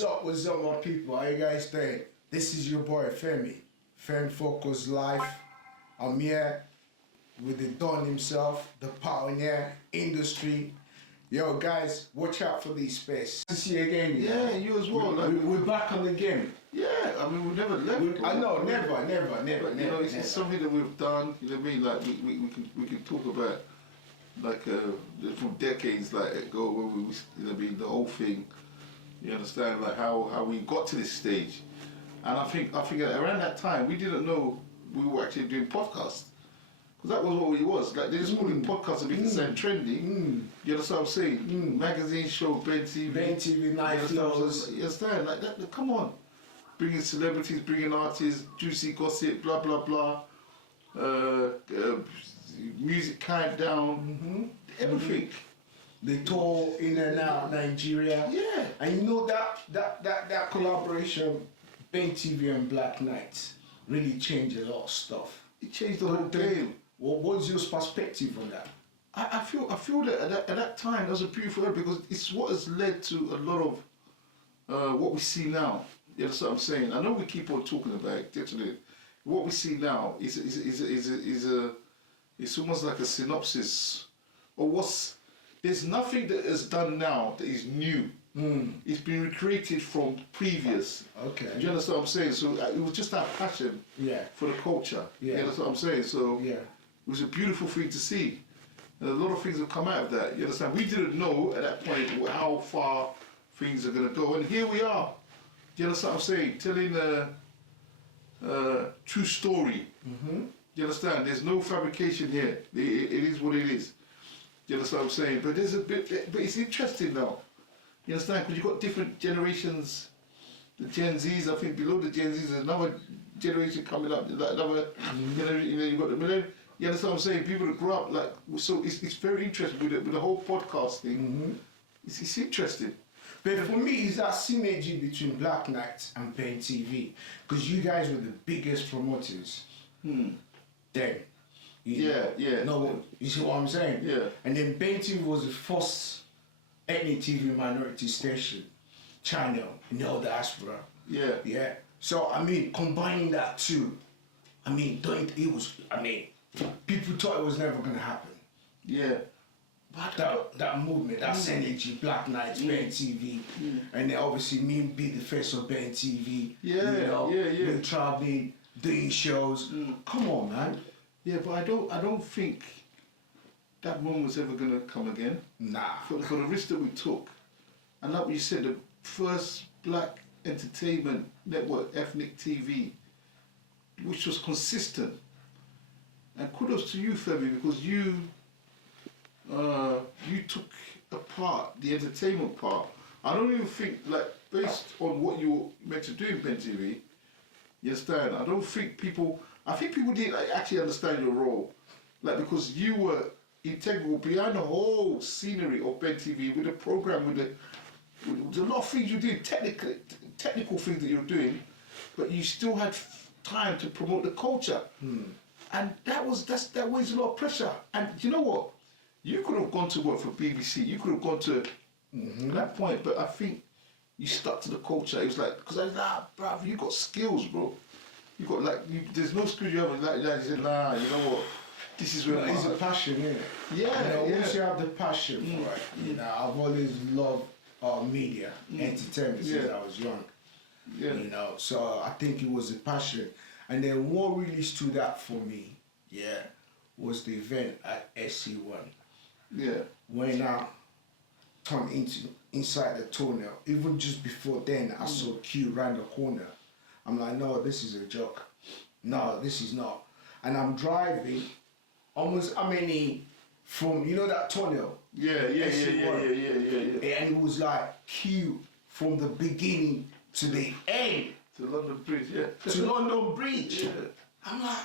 What's up, my people? How you guys doing? This is your boy Femi Focus live. I'm here with the Don himself, the pioneer industry. Yo guys, watch out for these space. To see you again. Yeah, you as well. We're back on the game. Yeah, I mean we never left. I know, never. You know, it's something that we've done. You know what I mean? Like we can talk about like from decades like ago when we, you know what I mean, the whole thing. You understand, like how we got to this stage, and I think around that time we didn't know we were actually doing podcasts, because that was what it was. Like they just called it podcasts and make it sound trendy. You understand what I'm saying? Magazine show, Ben TV, Night Flows. You understand? Like that. Come on, bringing celebrities, bringing artists, juicy gossip, blah blah blah. Music countdown, everything. They tour in and out Nigeria. Yeah. And you know that collaboration, Ben TV and Black Knight, really changed a lot of stuff. It changed the whole game. Well, what's your perspective on that? I feel that at that time that was a beautiful era, because it's what has led to a lot of what we see now. You know what I'm saying? I know we keep on talking about it, definitely. What we see now is it's almost like a synopsis of what's. There's nothing that is done now that is new. It's been recreated from previous. Okay. Do you understand what I'm saying? So it was just that passion for the culture. Yeah. You understand what I'm saying? So yeah, it was a beautiful thing to see. And a lot of things have come out of that. You understand? We didn't know at that point how far things are going to go. And here we are. Do you understand what I'm saying? Telling a true story. You understand? There's no fabrication here. It is what it is. You understand what I'm saying? But there's a bit, but it's interesting now. You understand? Because you've got different generations. The Gen Zs, I think below the Gen Zs, there's another generation coming up. Another, you know, you've got the millennium. You understand what I'm saying? People that grew up like, so it's very interesting with the whole podcast thing. It's interesting. But for me, it's that synergy between Black Knight and Ben TV, because you guys were the biggest promoters then. Yeah. No, you see what I'm saying? Yeah. And then Ben TV was the first ethnic TV minority station channel in the Diaspora. Yeah. Yeah. So I mean, combining that too, I mean, people thought it was never gonna happen. Yeah. But that movement, that synergy, Black Knights, Ben TV, and then obviously me be the face of Ben TV. Me traveling, doing shows. Come on, man. Yeah, but I don't think that one was ever gonna come again. Nah. For the risk that we took, and like you said, the first black entertainment network, ethnic TV, which was consistent. And kudos to you, Femi, because you took apart the entertainment part. I don't even think, like, based on what you were meant to do in Ben TV, you understand? I think people didn't actually understand your role, like, because you were integral behind the whole scenery of Ben TV with the program, with a lot of things you did, technical things that you were doing, but you still had time to promote the culture, and that weighs a lot of pressure. And you know what? You could have gone to work for BBC. You could have gone to that point, but I think you stuck to the culture. It was like, because I was like, bruv, you got skills, bro. You got there's no skills you haven't like that. You said, nah, you know what? This is where it's a passion, innit? Yeah. Once you have the passion for it, you know, I've always loved media, entertainment since I was young. Yeah. You know, so I think it was a passion. And then what really stood out for me, was the event at SC1. Yeah. When I turned inside the tunnel, even just before then, I saw Q round the corner. I'm like, no, this is a joke. No, this is not. And I'm driving almost, from, you know that tunnel? Yeah. And it was like Q from the beginning to the end. To London Bridge, yeah. To London Bridge. Yeah. I'm like,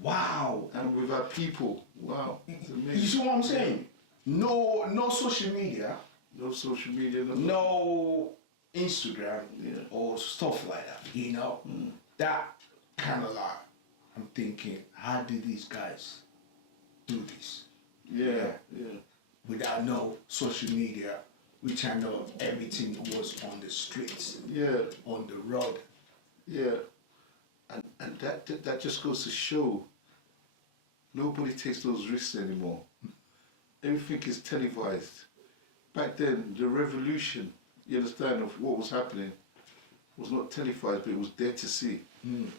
wow. And with our people, wow. It's amazing. You see what I'm saying? No social media. No social media. No Instagram or stuff like that, you know. That kind of like, I'm thinking, how did these guys do this? Yeah. Without no social media, which I know everything was on the streets, Yeah, on the road. yeah. And that just goes to show nobody takes those risks anymore. Everything is televised. Back then, the revolution, you understand, of what was happening was not televised, but it was there to see.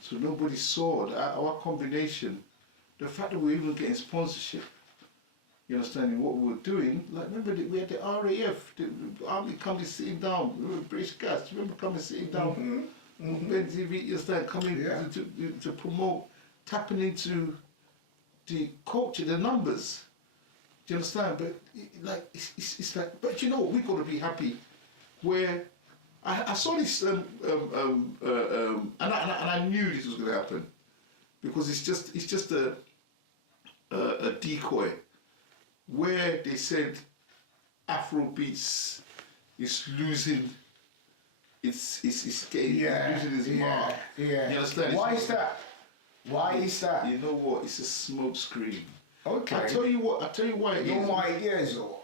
So nobody saw that our combination, the fact that we were even getting sponsorship, you understand, what we were doing. Like, remember, we had the RAF, the army coming sitting down, remember British Gas, remember coming sitting down, Ben TV, you understand, coming to promote, tapping into the culture, the numbers. Do you understand? But it's like, but you know what? We got to be happy. Where I saw this, and I knew this was going to happen, because it's just a decoy, where they said Afrobeats is losing its getting losing its mark. Yeah. You understand? Why is that? Why is that? You know what? It's a smoke screen. Okay. I tell you why it is. No more ideas or?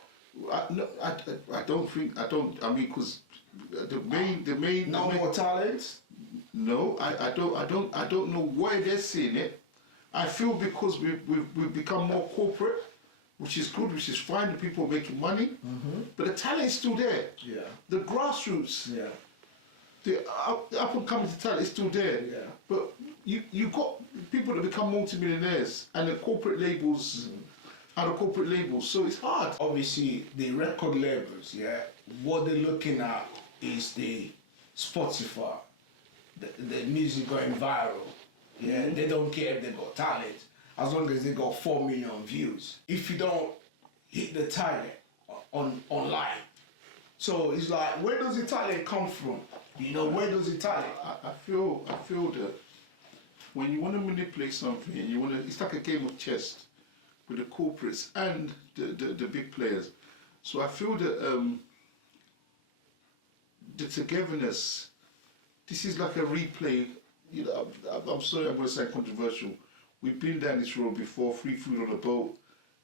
I don't think, I mean, because the main. No more talent? No, I don't know why they're seeing it. I feel because we've become more corporate, which is good, which is fine, the people are making money, but the talent is still there. Yeah. The grassroots, Yeah. the up and coming talent is still there. Yeah. But you got people that become multimillionaires, and the corporate labels are the corporate labels, so it's hard. Obviously, the record labels, what they're looking at is the Spotify, the music going viral. Yeah, they don't care if they got talent, as long as they got 4 million views. If you don't hit the target online, so it's like, where does the talent come from? You know, where does the talent? I feel that when you want to manipulate something, and you want to, it's like a game of chess with the corporates and the big players. So I feel that the togetherness, this is like a replay. You know, I'm sorry, I'm going to say controversial. We've been down this road before, free food on a boat.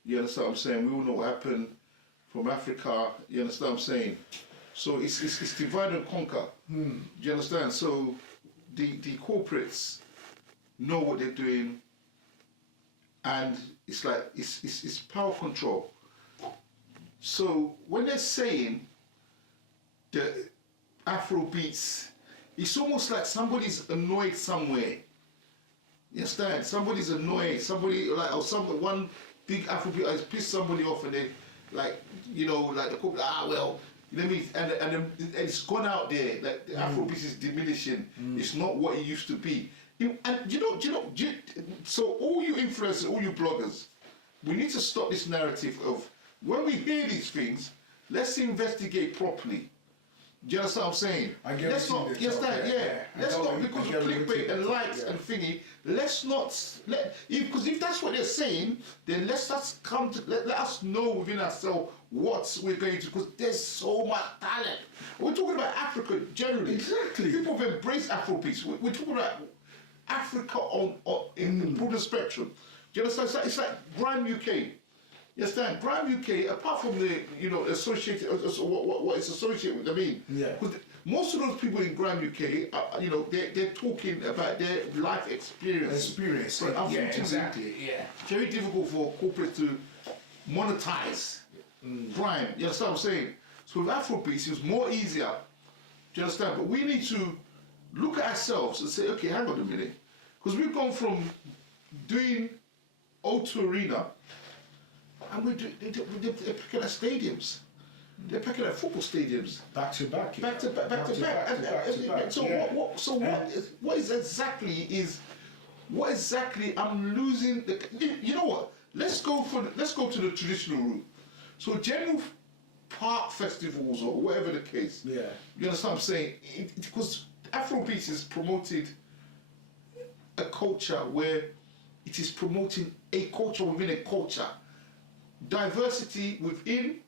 You understand what I'm saying? We all know what happened from Africa. You understand what I'm saying? So it's divide and conquer. Do you understand? So the corporates know what they're doing, and it's like it's power control. So when they're saying the Afrobeats, it's almost like somebody's annoyed somewhere. You understand? Somebody's annoyed. Somebody like, or one big Afrobeat has pissed somebody off, and they like, you know, like the corporate, well, you know what I mean? And it's gone out there. Like the Afrobeats is diminishing. It's not what it used to be. So all you influencers, all you bloggers, we need to stop this narrative of, when we hear these things, let's investigate properly. Do you understand what I'm saying? Let's not, because of clickbait and likes and thingy, because if that's what they're saying, then let us know within ourselves what we're going to, because there's so much talent. We're talking about Africa generally. Exactly. People have embraced Afrobeats. We're talking about Africa in the broader spectrum. Do you understand? It's like Grime UK. You understand? Grime UK, apart from the, you know, associated, what it's associated with, I mean, because most of those people in Grime UK, you know, they're talking about their life experience. But exactly. Very difficult for corporate to monetize grime. You understand what I'm saying? So with Afrobeats, it was more easier. Do you understand? But we need to look at ourselves and say, okay, hang on a minute, because we've gone from doing O2 Arena, and they're picking at stadiums. They're picking at football stadiums. Back to back. So what exactly I'm losing? You know what? Let's go to the traditional route. So general park festivals or whatever the case. Yeah. You understand what I'm saying? Because Afrobeats is promoted a culture where it is promoting a culture within a culture. Diversity within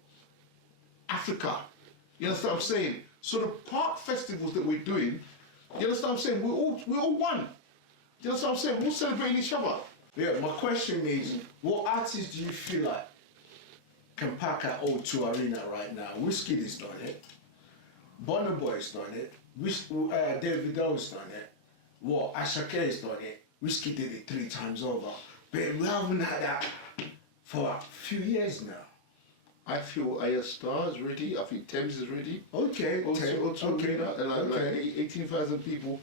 Africa. You understand what I'm saying? So the park festivals that we're doing, you understand what I'm saying? We're all one. You understand what I'm saying? We're all celebrating each other. Yeah, my question is, what artists do you feel like can pack at O2 Arena right now. Wizkid has done it. Burna Boy's done it. Davido's done it. What? Ashake has done it. Wizkid did it 3 times over. But we haven't had that for a few years now. I feel Aya Star is ready. I think Thames is ready. Okay, Okay. Like 18,000 people.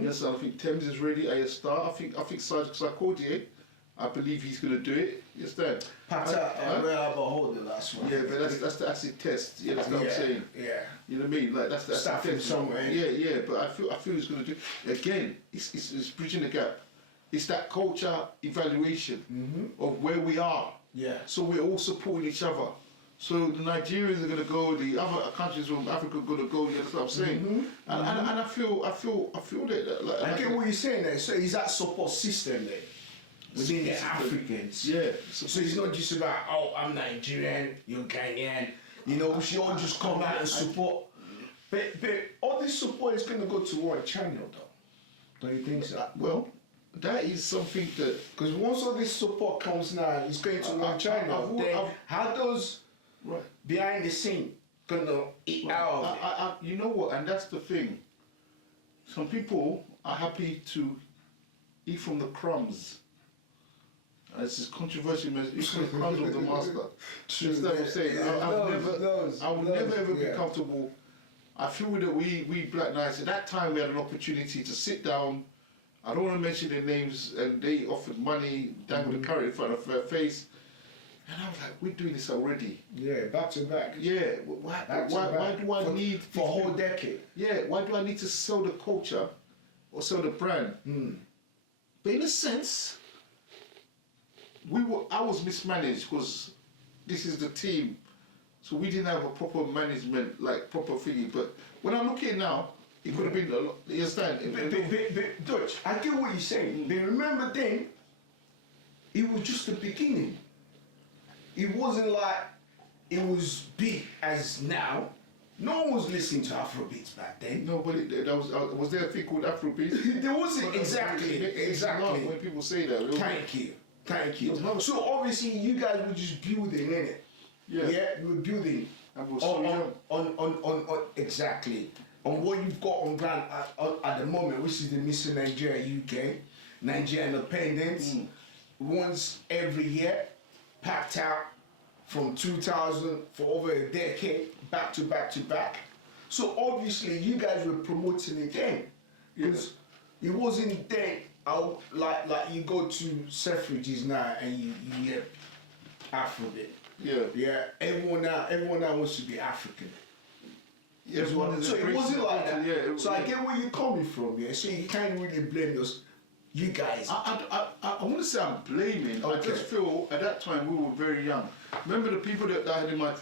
Yes, I think Thames is ready. Aya Star. I think Sarkodie, I believe he's gonna do it. Yes, then. Pata and we'll have a hold the last one. Yeah, but that's the acid test. Yeah, that's what I'm saying. Yeah. You know what I mean? Like that's the acid Starting test. somewhere. Yeah. But I feel he's gonna do. Again, it's bridging the gap. It's that culture evaluation of where we are. Yeah. So we're all supporting each other. So the Nigerians are gonna go, the other countries from Africa are gonna go. You know what I'm saying? And I feel that. Like, I get what you're saying there. So is that support system there within the Africans? Yeah. So it's not just about, oh, I'm Nigerian, you're Ghanaian. You know, we should all just come out and support. But all this support is gonna go to one channel, though. Don't you think so? Well, that is something that. Because once all this support comes now, it's going to one channel. Then how those behind the scene gonna eat out of it? You know what? And that's the thing. Some people are happy to eat from the crumbs. This is controversial, man. Eat from the crumbs of the master. That's what I'm saying. I will never ever be comfortable. I feel that we Black Knights, at that time we had an opportunity to sit down. I don't want to mention their names, and they offered money, dangled the carrot in front of their face. And I was like, we're doing this already. Yeah, back to back. Yeah, why do I need... For a whole decade. Yeah, why do I need to sell the culture or sell the brand? But in a sense, I was mismanaged because this is the team. So we didn't have a proper management, like proper thingy. But when I look at it now, it could have been a lot. You understand? But Dutch, I get what you're saying. But remember then, it was just the beginning. It wasn't like it was big as now. No one was listening to Afrobeats back then. No, but was there a thing called Afrobeats? There wasn't exactly. When people say that. Thank you. So obviously you guys were just building, innit? Yeah, we were building on exactly on what you've got on ground at the moment, which is the Mr. Nigeria UK, Nigeria Independence, once every year, packed out from 2000 for over a decade, back to back to back. So obviously you guys were promoting again, because it wasn't then like you go to Selfridges now and you hear Afrobeat. Yeah. Everyone now wants to be African. So it wasn't like that. So I get where you're coming from. Yeah. So you can't really blame you guys. I want to say I'm blaming. I just feel at that time we were very young. Remember the people that I had in my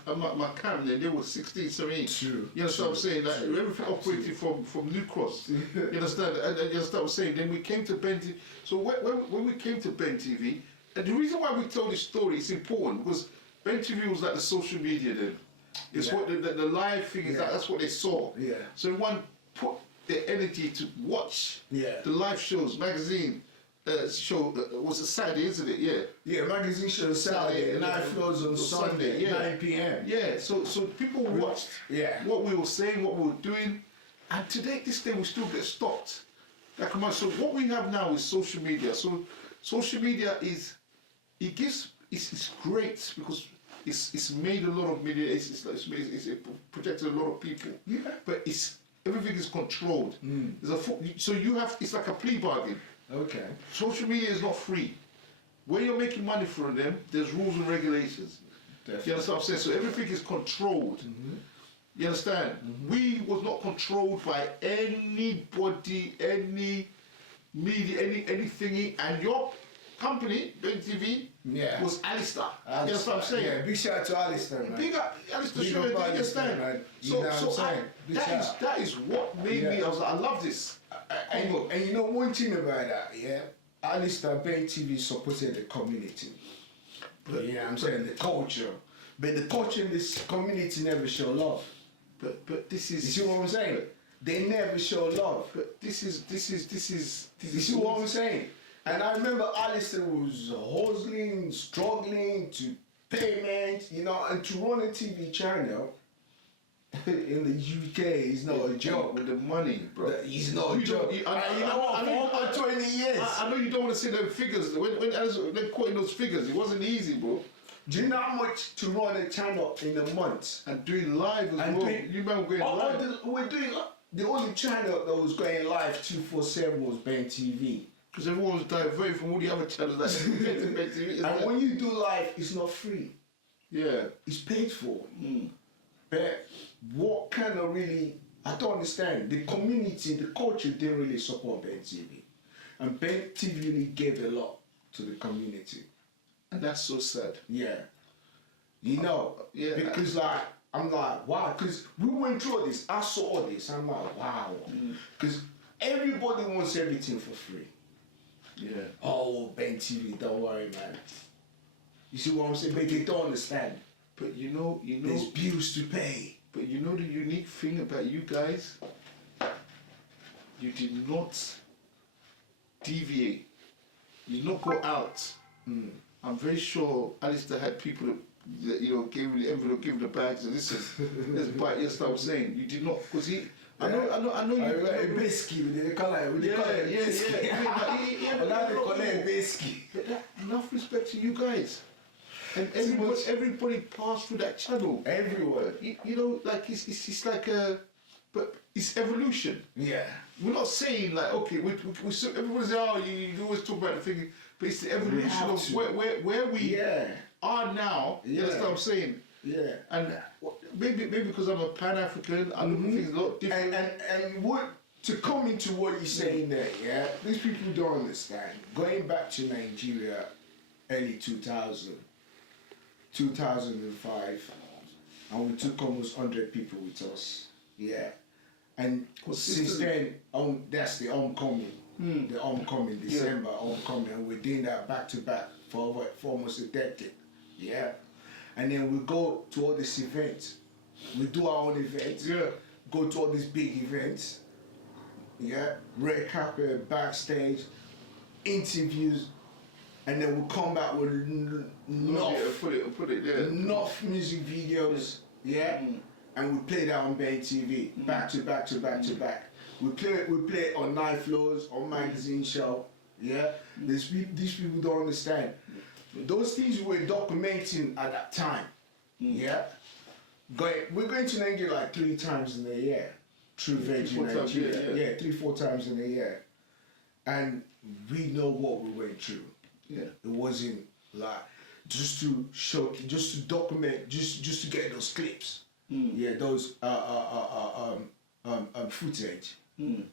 camp then, they were 16, 17. True. You understand what I'm saying? Like everything operated from New Cross. You understand? And you understand what I'm saying? Then we came to Ben TV. So when we came to Ben TV, and the reason why we told this story is important because Ben TV was like the social media then. It's what the live thing is. That's what they saw. Yeah. So one put the energy to watch the live shows, magazine show. Was it Saturday, isn't it? Yeah. Yeah, magazine show Saturday, night flows on Sunday, 9 p.m. Yeah. So people watched what we were saying, what we were doing, and this day we still get stopped. Like, so what we have now is social media. So social media it's great because it's made a lot of media. It's protected a lot of people. Yeah. But everything is controlled. It's like a plea bargain. Okay. Social media is not free. When you're making money from them, there's rules and regulations. Definitely. You understand what I'm saying? So everything is controlled. You understand? We was not controlled by anybody, any media, any thingy, and your company, Ben TV, was Alistair. You understand what I'm saying? Yeah, big shout out to Alistair, man. Big up Alistair, big sure, you up understand? Man. That is what made me, I was like, I love this. And you know one thing about that, Alistair, Ben TV supported the community. But, I'm saying the culture. But the culture in this community never show love. But this is... You see what I'm saying? They never show love. But this is... You see what I'm saying? And I remember Alistair was hustling, struggling to payment, you know, and to run a TV channel in the UK is not a joke. With the money, bro. It's not a joke. You know what? For over 20 years. I know you don't want to see them figures. When they're quoting those figures, it wasn't easy, bro. Do you know how much to run a channel in a month? And doing live as well. You remember going live? We're doing the only channel that was going live 247 was Ben TV. Because everyone was diverting from all the other channels that Ben TV. And when you do live, it's not free. Yeah. It's paid for. But what kind of really, I don't understand. The community, the culture didn't really support Ben TV. And Ben TV really gave a lot to the community. And that's so sad. Yeah. You know, because like, I'm like, wow, because we went through this, I saw this, I'm like, wow. Because everybody wants everything for free. Yeah. Oh, Ben TV, don't worry, man. You see what I'm saying? But they don't understand. But you know, there's bills to pay. But you know the unique thing about you guys? You did not deviate. You did not go out. I'm very sure Alistair had people that, you know, gave him the envelope, gave him the bags, and listen, let's buy it. Yes, I was saying, you did not, because he, I know you. A biscuit with the color, Enough respect to you guys. And everybody passed through that channel. Everywhere. You know, like it's like but it's evolution. Yeah. We're not saying like, okay, we everybody say, oh, you always talk about the thing, but it's the evolution of where we are now. You understand what I'm saying? Yeah. And maybe because I'm a Pan-African, I look at things a lot different. And what to come into what you're saying there, yeah, these people don't understand. Going back to Nigeria, early 2005, and we took almost 100 people with us. Yeah. And since then, that's the homecoming. The homecoming, December homecoming, and we're doing that back to back for almost a decade. Yeah. And then we go to all these events. We do our own events. Yeah. Go to all these big events. Yeah. Red carpet, backstage, interviews, and then we'll come back with enough music videos. Yeah. And we play that on Ben TV, back to back to back to back. We play it on night floors, on magazine show. Yeah. These people don't understand. Those things we were documenting at that time. Yeah. We're going to Nigeria like 3 times in a year. True Virgin Nigeria. 3-4 times in a year. And we know what we went through. Yeah. It wasn't like just to show, just to document, just to get those clips. Yeah, those footage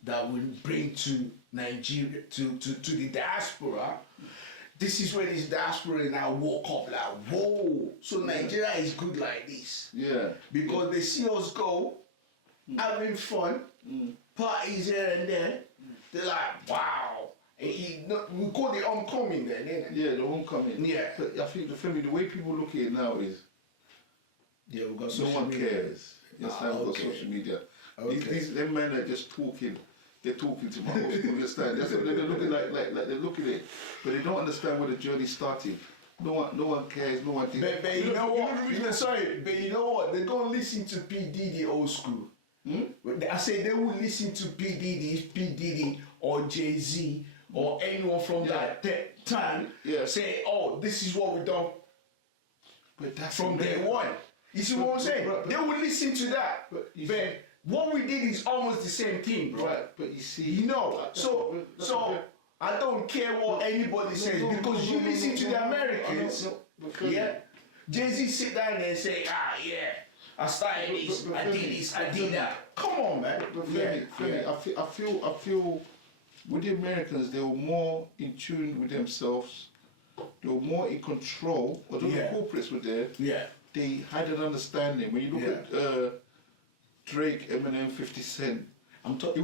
that we bring to Nigeria, to the diaspora. This is where this diaspora now woke up like, whoa, so Nigeria is good like this. Yeah. Because they see us go, having fun, parties here and there. They're like, wow. We call the homecoming then, innit? Yeah, the homecoming. Yeah. But I think the way people look at it now is, yeah, we've got social media. No one cares. Yes, we've got social media. These men are just talking. They're talking to my whole school, understand? That's what they're looking like they're looking at it. But they don't understand where the journey started. No one cares, no one thinks. But you know what? But you know what? They don't listen to P. Diddy old school. I say they will listen to P. Diddy or Jay-Z or anyone from that time say, oh, this is what we done. But that's from day one. You see what I'm saying? They will listen to that. But what we did is almost the same thing, bro. Right, but you see... You know, so I don't care what anybody says because you listen to the Americans. Yeah. Jay-Z sit down there and say, I started this, I did this, I did that. Come on, man. I feel with the Americans, they were more in tune with themselves. They were more in control. Although the corporates were there, they had an understanding. When you look at Drake, Eminem, 50 Cent, I'm just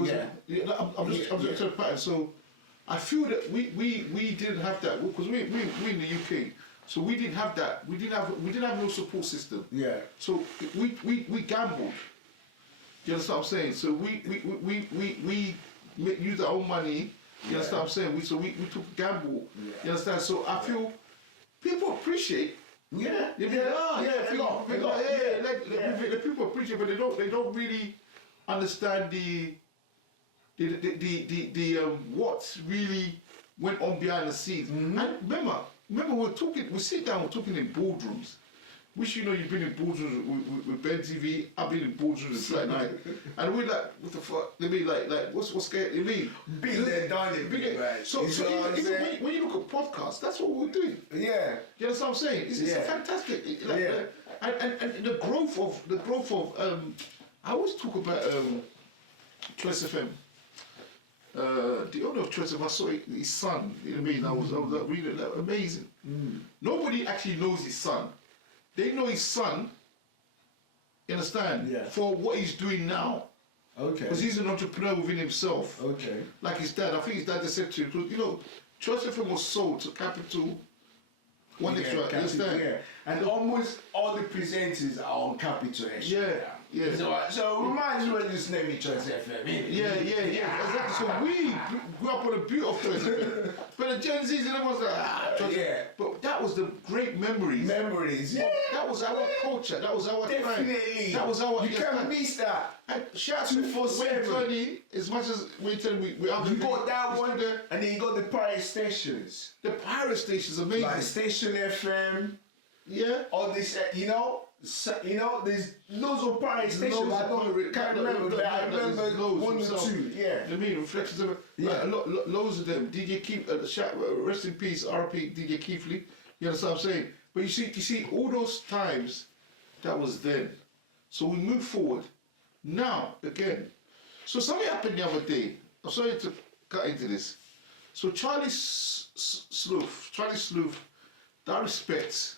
a pattern. So I feel that we didn't have that because we in the UK, so we didn't have that. We didn't have no support system. Yeah. So we gambled. You understand what I'm saying? So we used our own money. You understand what I'm saying? We took a gamble. You understand? So I feel people appreciate Yeah, Let people appreciate, but they don't really understand the what really went on behind the scenes. And remember we sit down, we're talking in boardrooms. Which you've been in boardrooms with Ben TV, I've been in boardrooms with Flat Night, and we're like, what the fuck? I mean, like what's scared? I mean, been there, done it, right? So even when you look at podcasts, that's what we're doing. Yeah. You know what I'm saying? It's a fantastic. And the growth of I always talk about Choice FM. The owner of Choice FM, I saw his son. You know what I mean? I was reading that, amazing. Nobody actually knows his son. They know his son. You understand? Yeah. For what he's doing now. Okay. Because he's an entrepreneur within himself. Okay. Like his dad. I think his dad just said to him, Choice FM was sold to Capital One Extra. You understand? Yeah. And almost all the presenters are on Capital Extra. Yeah. So might as well just name it Choice FM. Yeah. Exactly. So we grew up on the beauty of Choice FM. But the Gen Zs and everyone's like, Choice FM. But that was the great memories. Yeah. That was our culture. That was our time. Definitely. That was our. You can't miss that. And shout out to 247. as much as we have. You got that one, and then you got the pirate stations. The pirate stations, amazing. Like Station FM. Yeah. All this, there's loads of pirate stations. I can't remember, but I remember one or two. Yeah. I mean, reflections of it. Yeah. Loads of them. DJ Keith, rest in peace, RP, DJ Keithley. You understand what I'm saying? But you see, all those times, that was then. So we move forward. Now, again, so something happened the other day. I'm sorry to cut into this. So Charlie Sloof, that respect.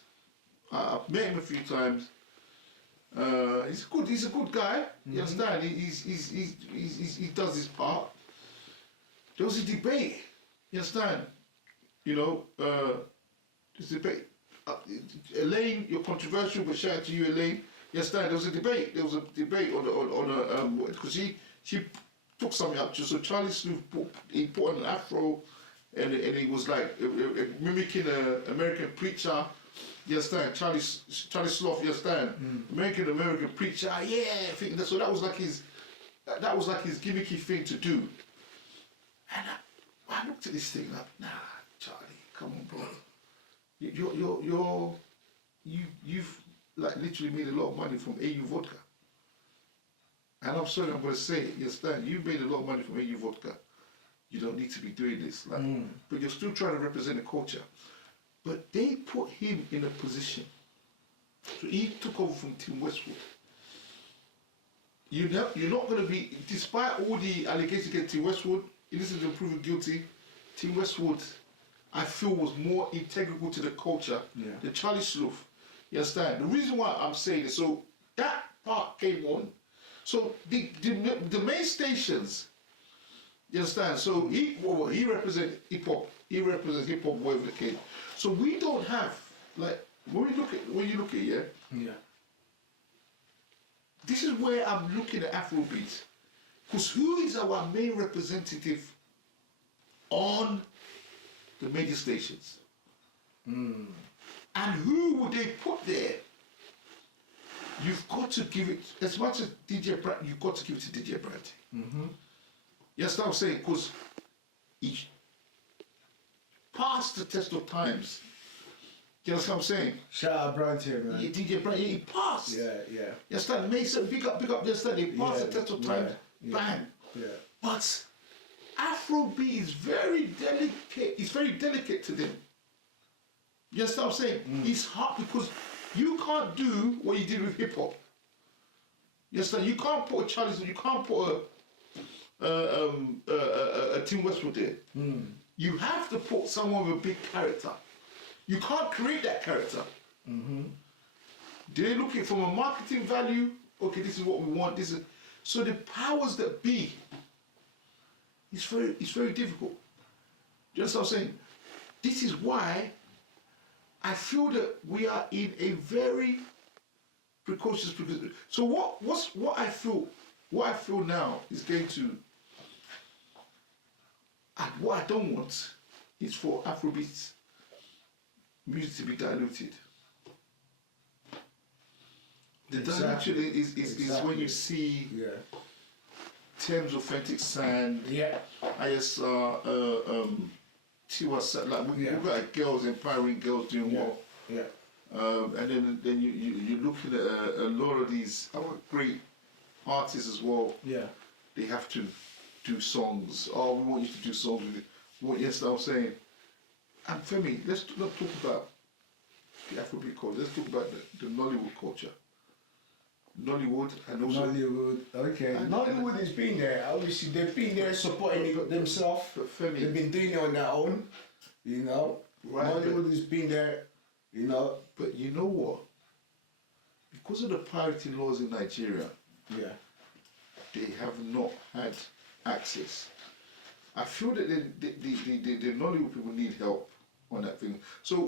I've met him a few times. He's a good guy. You understand? He does his part. There was a debate. You understand? This debate. Elaine, you're controversial, but shout out to you, Elaine. You understand? There was a debate. On because she took something up. So Charlie Sloof put on an afro, and he was like mimicking an American preacher. You understand? Charlie Sloth, you understand? American preacher, so that was like his gimmicky thing to do. And I looked at this thing like, nah, Charlie, come on, bro. You've like literally made a lot of money from AU vodka. And I'm sorry, I'm gonna say it, you understand? You made a lot of money from AU vodka. You don't need to be doing this, but you're still trying to represent the culture. But they put him in a position. So he took over from Tim Westwood. You're not going to be, despite all the allegations against Tim Westwood, innocent until proven guilty, Tim Westwood, I feel, was more integral to the culture than Charlie Sloof. You understand? The reason why I'm saying this, so that part came on. So the main stations, you understand? So he represents hip hop. He represents hip hop, whatever the case. So we don't have, like, when you look at this is where I'm looking at Afrobeats. Because who is our main representative on the major stations? And who would they put there? You've got to give it, as much as DJ Brandt, you've got to give it to DJ Brandt. You understand what I'm saying? Because he passed the test of times. You understand what I'm saying? Shout out Brandt here, man. DJ Brandt, he passed. Yeah. You understand? Mason, big up, you understand? He passed the test of time. Bang. Yeah. But Afrobeat is very delicate. It's very delicate to them. You understand what I'm saying? It's hard because you can't do what you did with hip hop. You understand? You can't put a Charlie, you can't put a Tim Westwood there. You have to put someone with a big character. You can't create that character. They look at it from a marketing value. Okay, this is what we want. This is so the powers that be. It's very difficult. You understand what I'm saying? This is why I feel that we are in a very precocious position. So what I feel now is going to. And what I don't want is for Afrobeats music to be diluted. The dilution is when you see Thames Authentic Sand, ISR, Tiwa, like we've got girls, empowering girls doing well. And then you're looking at a lot of these other great artists as well. They have to do songs. Oh, we want you to do songs with it. Yes, I was saying. And Femi, let's not talk about the Afrobeat culture. Let's talk about the Nollywood culture. Nollywood and also Nollywood, okay. Nollywood has been there. Obviously, they've been there supporting it themselves. They've been doing it on their own, you know. Nollywood has been there, you know. But you know what? Because of the pirating laws in Nigeria, they have not had access. I feel that the Nollywood people need help on that thing. So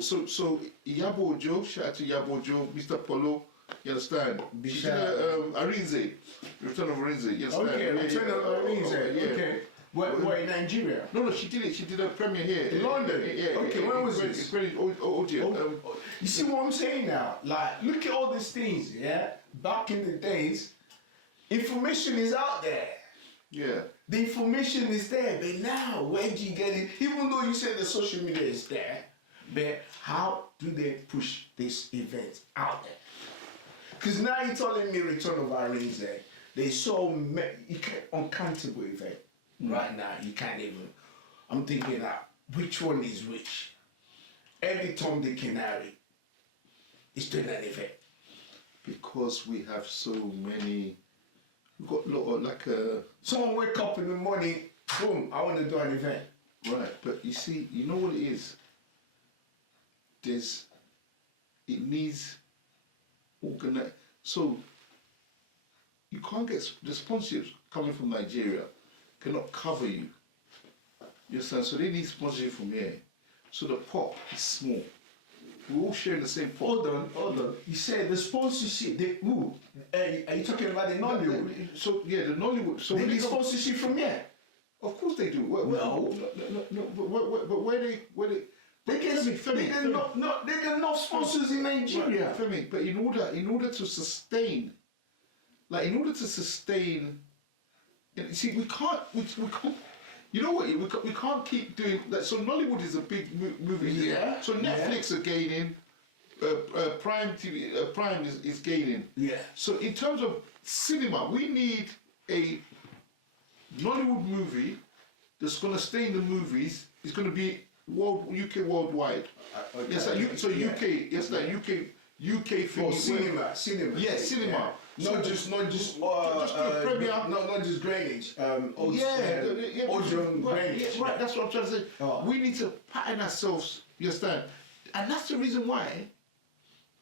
Yabo Joe, shout out to Yabo Joe, Mr. Polo. You understand? Arinze, Return of Arinze. You understand? Okay, Return of Arinze. Okay. What in Nigeria? No, she did it. She did a premiere here in London. Okay, when was this? You see what I'm saying now? Like, look at all these things. Back in the days, information is out there. The information is there, but now where do you get it? Even though you said the social media is there, but how do they push this event out there? Because now you're telling me Return of Arinze, there's so uncountable event right now. You can't even. I'm thinking that which one is which. Every Tom, Dick, and Harry is doing an event. Because we have so many. We've got a lot of like a. Someone wake up in the morning, boom, I want to do an event. Right, but you see, you know what it is? It needs organize. So you can't get the sponsorships coming from Nigeria cannot cover you. You understand? So they need sponsorship from here. So the pot is small. We're all sharing the same pot. Hold on. You said the sponsorship. Are you talking about the Nollywood? So yeah, the Nollywood. So they need sponsorship from here. Of course they do. No. But where they. They get enough sponsors in Nigeria. Femi, but in order to sustain, you see, we can't. You know what? We can't keep doing that. So Nollywood is a big movie. So Netflix are gaining. Prime TV, Prime is gaining. So in terms of cinema, we need a Nollywood movie that's going to stay in the movies. It's going to be UK worldwide. Yes, UK film. Cinema. Yes, cinema. Not just premiere. Not just Greenwich. Greenwich. Right, that's what I'm trying to say. We need to pattern ourselves. You understand? And that's the reason why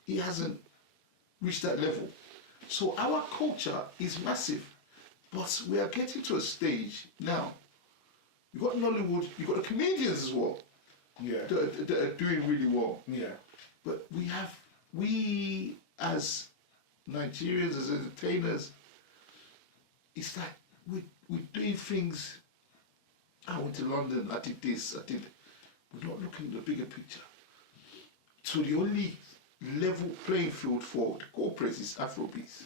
he hasn't reached that level. So our culture is massive, but we are getting to a stage now. You got Nollywood, you got the comedians as well. That are doing really well. But we as Nigerians, as entertainers, it's like we're doing things. I went to London, I did this, we're not looking at the bigger picture. So the only level playing field for the corporates is Afrobeats.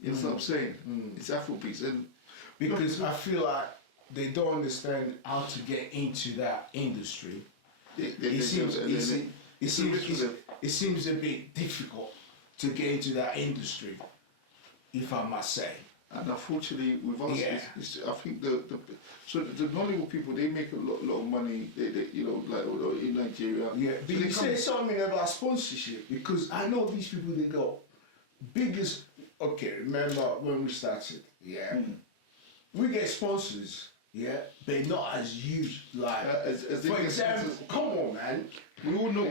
You know what I'm saying? It's Afrobeats. And because I feel like they don't understand how to get into that industry. It seems a bit difficult to get into that industry, if I must say. And unfortunately, with us, I think the Nollywood people, they make a lot of money. They in Nigeria. But you say something about sponsorship, because I know these people, they got biggest. Okay, remember when we started? We get sponsors. But not as huge. Like, for example, come on, man. We all know.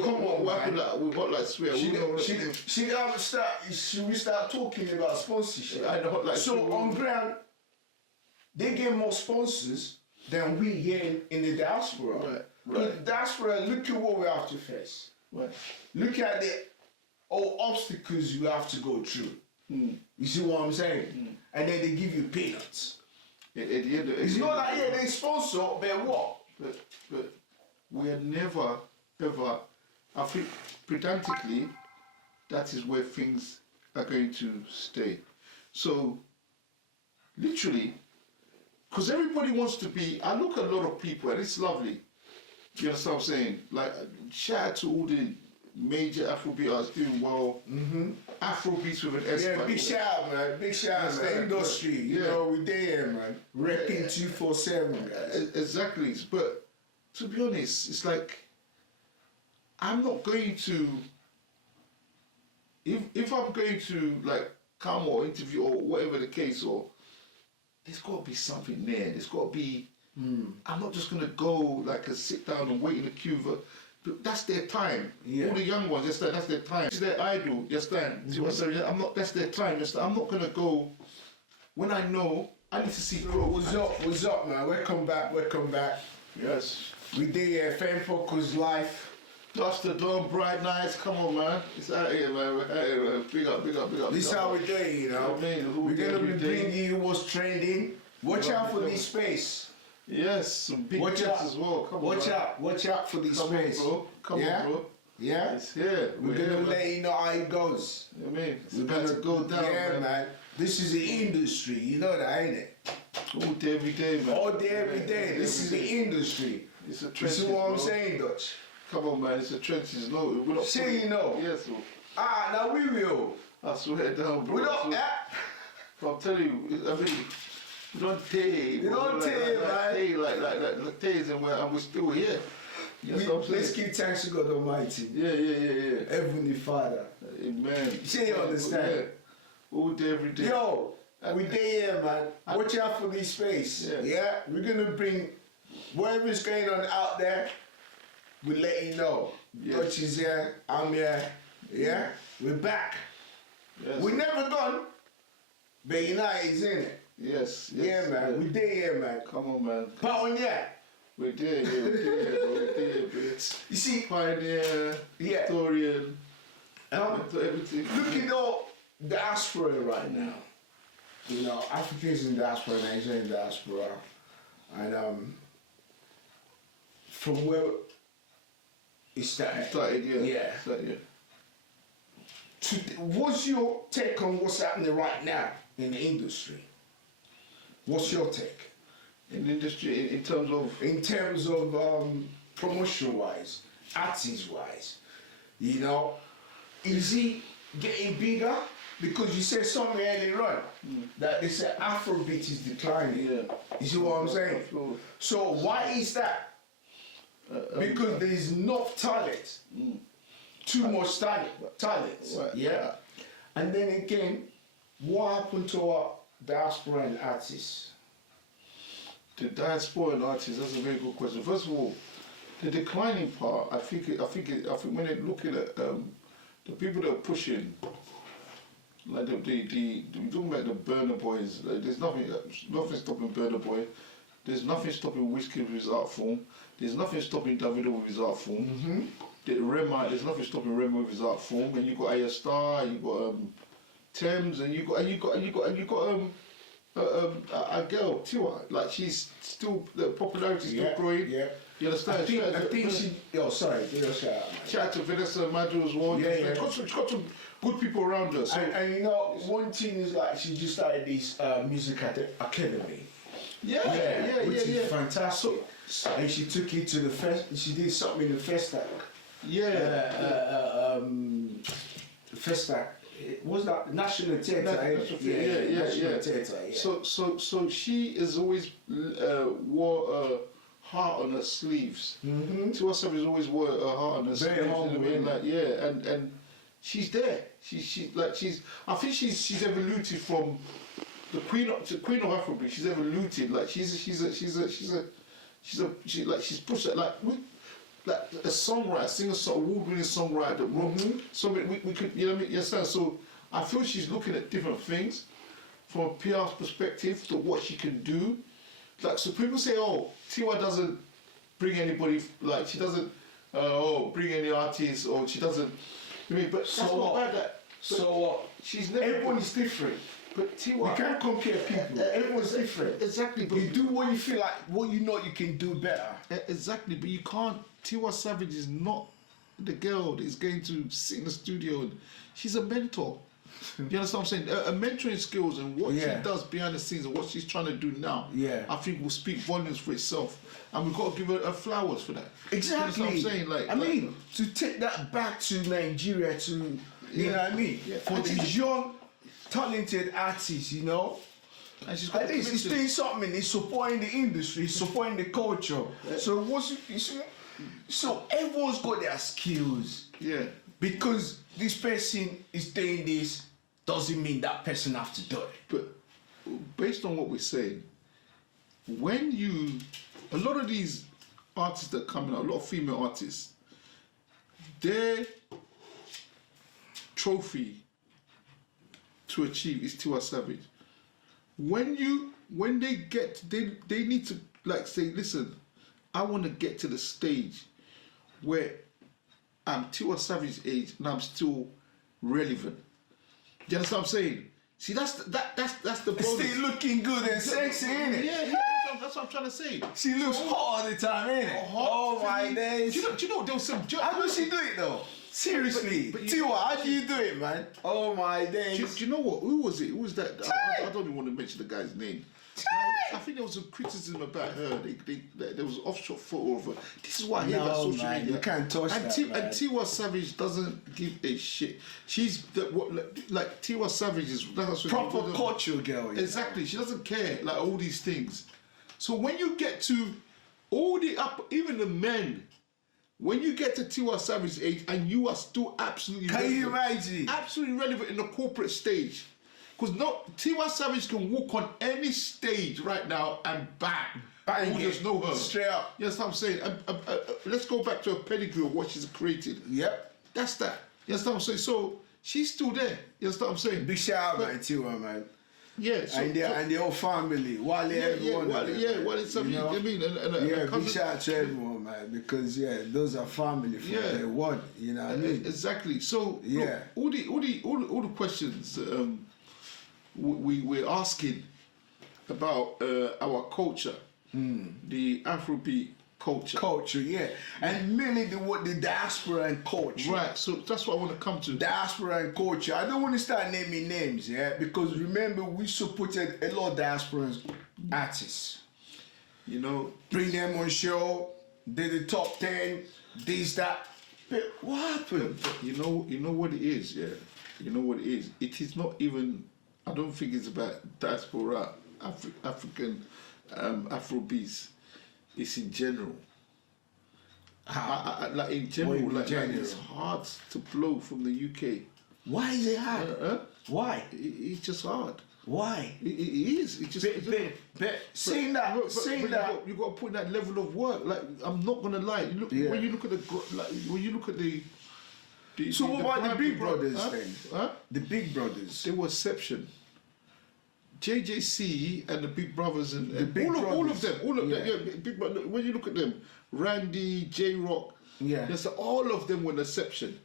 Come on, what happened? We got like swear. Should we start talking about sponsorship? So on ground, they get more sponsors than we here in the diaspora. In the diaspora, look at what we have to face. Look at the obstacles you have to go through. You see what I'm saying? And then they give you peanuts. It's not like they sponsor, but what? But we are never ever. I think pedantically, that is where things are going to stay. So, literally, because everybody wants to be, I look at a lot of people and it's lovely. You understand what I'm saying? Like, shout out to all the major Afrobeat artists doing well. Afrobeats with an S. Yeah, big shout out, man. Big shout out, man. Industry. You know, we there, man. Repping 247, guys. Exactly. But to be honest, it's like, I'm not going to, if I'm going to like come or interview or whatever the case, or there's got to be something there. There's got to be, I'm not just going to go like a sit down and wait in the queue for, that's their time. All the young ones, that's their time. It's their idol, you understand? See what I'm saying? That's their time. I'm not going to go, when I know, I need to see growth. What's up, man? Welcome back. Yes. We did Femi Focus live. Duster, Dawn, Bright Nights, come on, man. It's out here, man. We're out here, man. Big up. This is how we do it, you know. We're going to be bringing you what's trending. Watch out for this space. Yes, some big tips as well. Come on, Watch out for this space. Come on, bro. Yeah? It's here. We're going to let you know how it goes. You know what I mean? It's about to go down, man. This is the industry. You know that, ain't it? All day, every day, man. All day, every day. This is the industry. It's a trenches, this is what I'm saying, Dutch. Come on, man. It's a trenches. No, we're not. Say you know. Yes, bro. Now we will. I swear down, bro. We don't. I'm telling you, I mean, we don't take. We don't take, man. Like days, and we're still here. You know what I'm saying? Let's give thanks to God Almighty. Yeah. Heavenly Father. Amen. Say you understand. Yeah. All day, every day. Yo, we day here, man. Watch out for this space. Yeah. We're gonna bring whatever's going on out there. We'll let you know. Dutch is here. I'm here. Yeah. We're back. Yes. We're never gone. But United's in it. Yes. Yeah, man. We day here, man. Come on, man. But We're there, bro. We're there, bro. You see, pioneer, historian, everything. Look at all diaspora right now. You know, Africans in diaspora, Nigerian in diaspora, and from where it started. Yeah. What's your take on what's happening right now in the industry? What's your take? In the industry, in terms of? In terms of promotion-wise, artist-wise, you know, is he getting bigger? Because you said something earlier on that they said Afrobeat is declining. Yeah. You see what I'm saying? So why is that? Because there is enough talent, too much talent. Right. Yeah. And then again, what happened to our diasporan artists? The diaspora artists, that's a very good question. First of all, the declining part, I think when they're looking at the people that are pushing, like we're talking about the Burner Boys. Like, there's nothing stopping Burner Boy. There's nothing stopping Whiskey with his art form. There's nothing stopping Davido with his art form. There's nothing stopping Rema with his art form. And you got Aya Star, you got Thames, and you got a girl, Tiwa, like she's still, the popularity's still growing. Yeah. You understand? I think she. Oh, sorry. Shout out to Vanessa Madu as well. She's got some good people around her. So. And you know, one thing is like she just started this music academy. Which is fantastic. And she took it to the fest. She did something in the Festac. Festac. Was that National Theatre? National Theatre. So she has always wore a heart on her sleeves. To herself, has always wore a heart on her sleeves. Very humble, and she's there. I think she's evoluted from the queen of Afrobeat. She's evoluted. Like she's pushed it like a songwriter, award-winning songwriter that wrote something we could, you know what I mean? You understand? So I feel she's looking at different things from a PR perspective to what she can do. Like, so people say, oh, Tiwa doesn't bring anybody, like she doesn't bring any artists, or she doesn't. I mean, but that's not bad. So what? She's never. Everyone's different. But Tiwa, you can't compare people. Everyone's different. Exactly. But you do what you feel like, what you know you can do better. Exactly, but you can't. Tiwa Savage is not the girl that is going to sit in the studio. She's a mentor. You understand what I'm saying? A mentoring skills and what she Yeah. does behind the scenes and what she's trying to do now, Yeah. I think will speak volumes for itself. And we've got to give her flowers for that. Exactly. You know what I'm saying? Like, I mean, to take that back to Nigeria, to you know what I mean, Yeah. for And these young, talented artists, you know. and she's got At the least it's connection. doing something. It's supporting the industry, it's supporting the culture. So so everyone's got their skills. Yeah. Because this person is doing this doesn't mean that person have to do it. But based on what we're saying, when a lot of these artists that come out, a lot of female artists, their trophy to achieve is Tiwa Savage. When they need to like say, listen, I want to get to the stage where I'm Tiwa Savage's age and I'm still relevant. Do you understand what I'm saying? See, that's the bonus. Still looking good and sexy, ain't it? Yeah, that's what I'm trying to say. She looks hot all the time, ain't it? Oh my days. Do you know there was some? How does she do it though? Seriously, But Tiwa, how do you do it, man? Oh my days. Do you know what? Who was it? Who was that? I don't even want to mention the guy's name. I think there was some criticism about her. There was offshore photo of her. This is why I hate that social man, media. you can't touch and that, and man. Tiwa Savage doesn't give a shit. She's like Tiwa Savage is that's what Proper culture girl. you know. Exactly. She doesn't care like all these things. So when you get to all the even the men, when you get to Tiwa Savage's age and you are still absolutely Can you imagine? absolutely relevant in the corporate stage. Because Tiwa Savage can walk on any stage right now and bang. Bang People it. just know her. Straight up. You understand what I'm saying? Let's go back to her pedigree of what she's created. Yep. That's that. You understand what I'm saying? So she's still there. You understand what I'm saying? Big shout out, man, Tiwa, man. Yeah. So, And their whole family, Wale, everyone. Wale, you know? I mean, Yeah, big shout out to everyone, man, because those are family from day one. You know what I mean? Exactly. So Yeah. look, all the questions we're asking about our culture, the Afrobeat culture. Culture, yeah, and mainly the diaspora and culture. Right. So that's what I want to come to. Diaspora and culture. I don't want to start naming names, yeah, because remember we supported a lot of diaspora artists. You know, Bring them on show, did the top 10, this, that. But what happened? you know what it is, yeah. You know what it is. It is not even. I don't think it's about diaspora, African, Afrobeats. It's in general. Like in general, What in like general? it's hard to blow from the UK. Why is it hard? Why? It's just hard. Why? It is. It's just. Saying that, you got to put in that level of work. Like I'm not gonna lie. When you look at the. So what about the Big Brothers huh? then? Huh? The Big Brothers. They were exception. JJC and the Big Brothers and Big all of Brothers. them, Big Brother. When you look at them, Randy, J Rock, yes, all of them were an exception.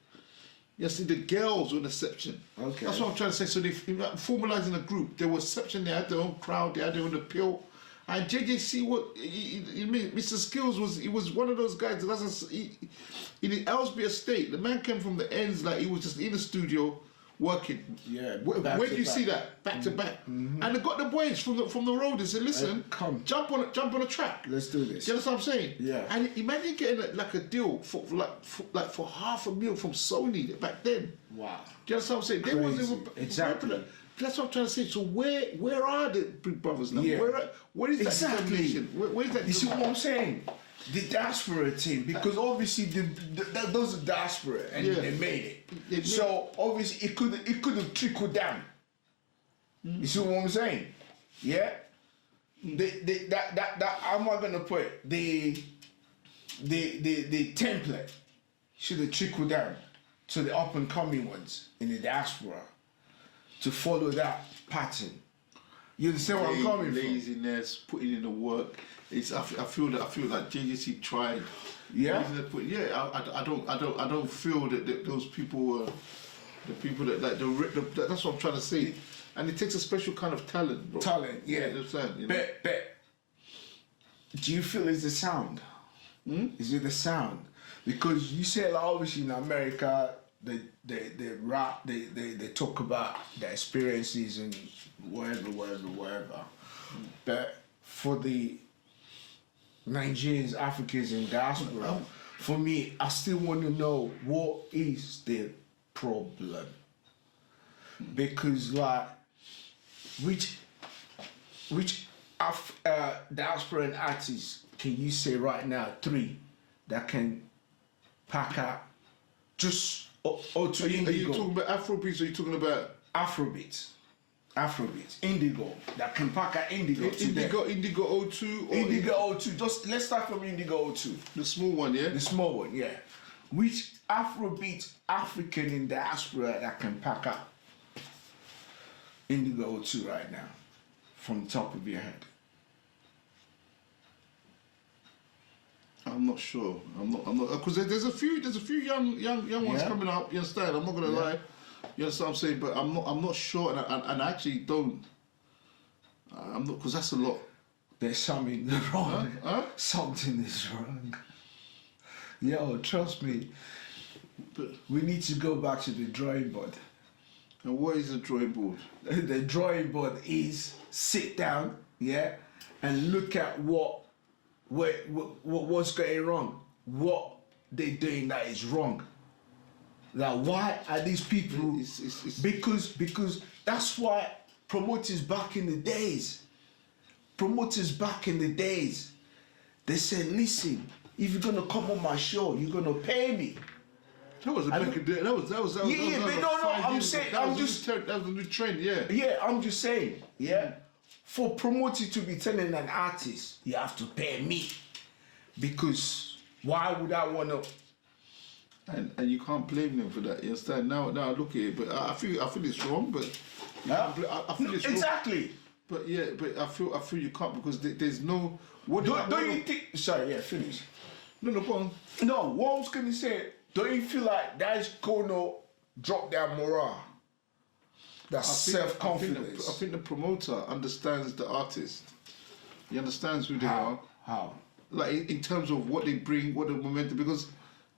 Yes, the girls were an exception. Okay, that's what I'm trying to say. So they formalizing a group. They were exception. They had their own crowd. They had their own appeal. And JJC, Mr. Skills was one of those guys that doesn't. In the Ellesby estate, the man came from the ends like he was just in the studio working. Yeah. Where do you see that? Back to back. And they got the boys from the road and said, listen, come. jump on a track. Let's do this. Do you understand what I'm saying? Yeah. And imagine getting a deal for $500,000 from Sony back then. Wow. Do you understand what I'm saying? They wasn't even Exactly. popular. That's what I'm trying to say. So where are the Big Brothers now? Yeah. Where is that Exactly. determination? Where is that? You see what I'm saying? The diaspora team, because obviously those are diaspora and they made it. So obviously it could have trickled down. You see what I'm saying? Yeah. That how am I gonna put it? The template should have trickled down to the up and coming ones in the diaspora to follow that pattern. You understand where I'm coming from? Laziness, putting in the work. I feel like JJC tried. Yeah. I don't feel that those people were the people that that's what I'm trying to say. And it takes a special kind of talent, bro. Talent, yeah. You understand? You know? But do you feel it's the sound? Is it the sound? Because you say like obviously in America they rap, they talk about their experiences and whatever. But for the Nigerians, Africans in diaspora, for me, I still want to know what is the problem. Because like, which diasporan artists can you say right now, 3 that can pack out just or to Indigo? Are you talking about Afrobeats or are you talking about Afrobeats, Indigo, that can pack out Indigo Indigo O2 or Indigo O2. Just let's start from Indigo O2. the small one, yeah? The small one, yeah. Which Afrobeat African in diaspora that can pack up Indigo O2 right now, from the top of your head? I'm not sure. I'm not because there's a few young ones coming up. You understand? I'm not gonna lie. You understand what I'm saying? But I'm not sure, and I actually don't. I'm not, because that's a lot. There's something wrong. Huh? Something is wrong. Yo, trust me. But, We need to go back to the drawing board. and what is a drawing board? The drawing board is sit down, yeah, and look at what's going wrong, what they're doing that is wrong. Like, why are these people? It's Because that's why promoters back in the days, they said, listen, if you're gonna come on my show, you're gonna pay me. That was a back in the day. That was but like no, 5 I'm years saying, ago. That was the new trend, yeah. Yeah, I'm just saying, yeah. For promoter to be telling an artist, you have to pay me, because why would I wanna? And you can't blame them for that. You understand? Now I look at it, but I feel it's wrong. But I feel it's wrong. Exactly. But yeah, but I feel you can't, because there's no. What Don't you think? Sorry, yeah, finish. No, go on. No, what I was gonna say. Don't you feel like that's gonna drop their morale? That's self-confidence. I think the promoter understands the artist. He understands who they are. How? Like in terms of what they bring, what the momentum, because.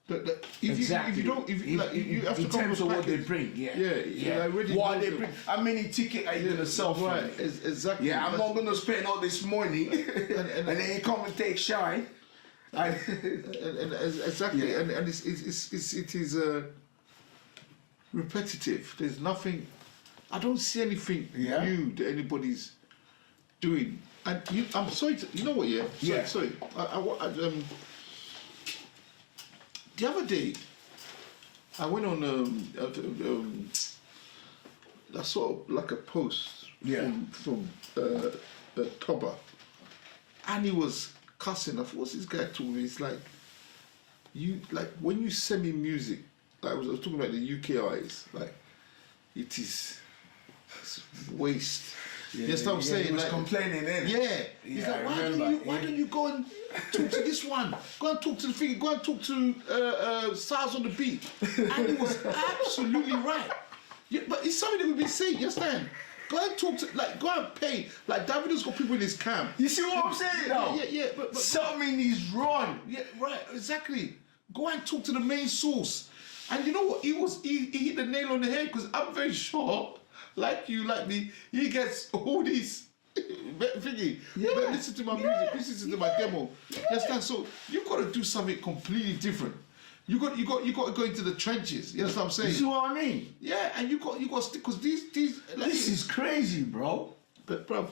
If you have to in come terms with of what they package. bring, Yeah. What they bring? How many tickets are you gonna sell for? Right, exactly. Yeah, I'm not gonna spend all this money and then you come and take shine. Exactly, Yeah. and it is repetitive. There's nothing. I don't see anything new that anybody's doing. And I'm sorry. You know what? Yeah. Sorry. The other day, I went on I saw like a post from Toba, and he was cussing. I thought, what's this guy talking? It's like, when you send me music, like I was talking about the UKIs, like it's waste. Yeah, you understand what I'm saying? He was like, complaining then. Yeah. He's like, why don't you go and talk to this one? Go and talk to the thing. Go and talk to SARS on the beat. And he was absolutely right. Yeah, but it's something that we've been saying. You understand? Go and talk to, go and pay. Like, Davido's got people in his camp. You see what I'm saying now? Yeah. But something is wrong. Yeah, right. Exactly. Go and talk to the main source. And you know what? He hit the nail on the head, because I'm very sure. Like you, like me, he gets all these thingy. But listen to my music, listen to my demo. You understand? So you've got to do something completely different. You got to go into the trenches. You understand what I'm saying? You see what I mean? Yeah, and you got to stick, because these like, this is crazy, bro. But bruv,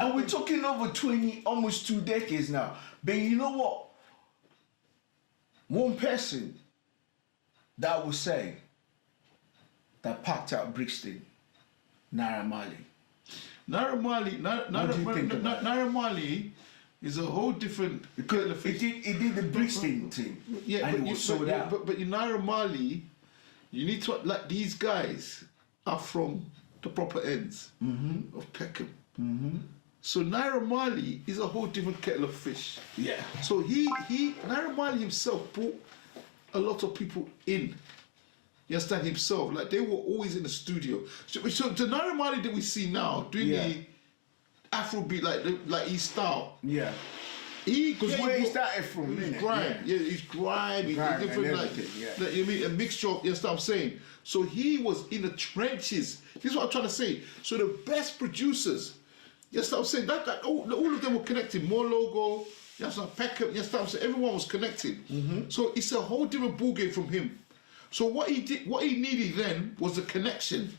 and we're talking over 20, almost 2 decades now. But you know what? One person that was saying that packed out Brixton. Naira Marley is a whole different. Because he did the Brixton thing. Yeah, and it was sold out. But Naira Marley, you need to, like, these guys are from the proper ends of Peckham. So Naira Marley is a whole different kettle of fish. Yeah. So Naira Marley himself brought a lot of people in. You understand, himself? Like, they were always in the studio. So the Naira Marley that we see now doing the Afrobeat, like his style. Yeah. Because where he started from, he's innit? grime. Yeah, he's grime. He's Grime different, and like, everything, you mean a mixture of. You understand what I'm saying? So he was in the trenches. This is what I'm trying to say. So the best producers. You understand what I'm saying? That all of them were connected. More logo. You understand? Peckham. You understand what I'm saying? Everyone was connected. So it's a whole different ballgame from him. So what he did, what he needed then was a connection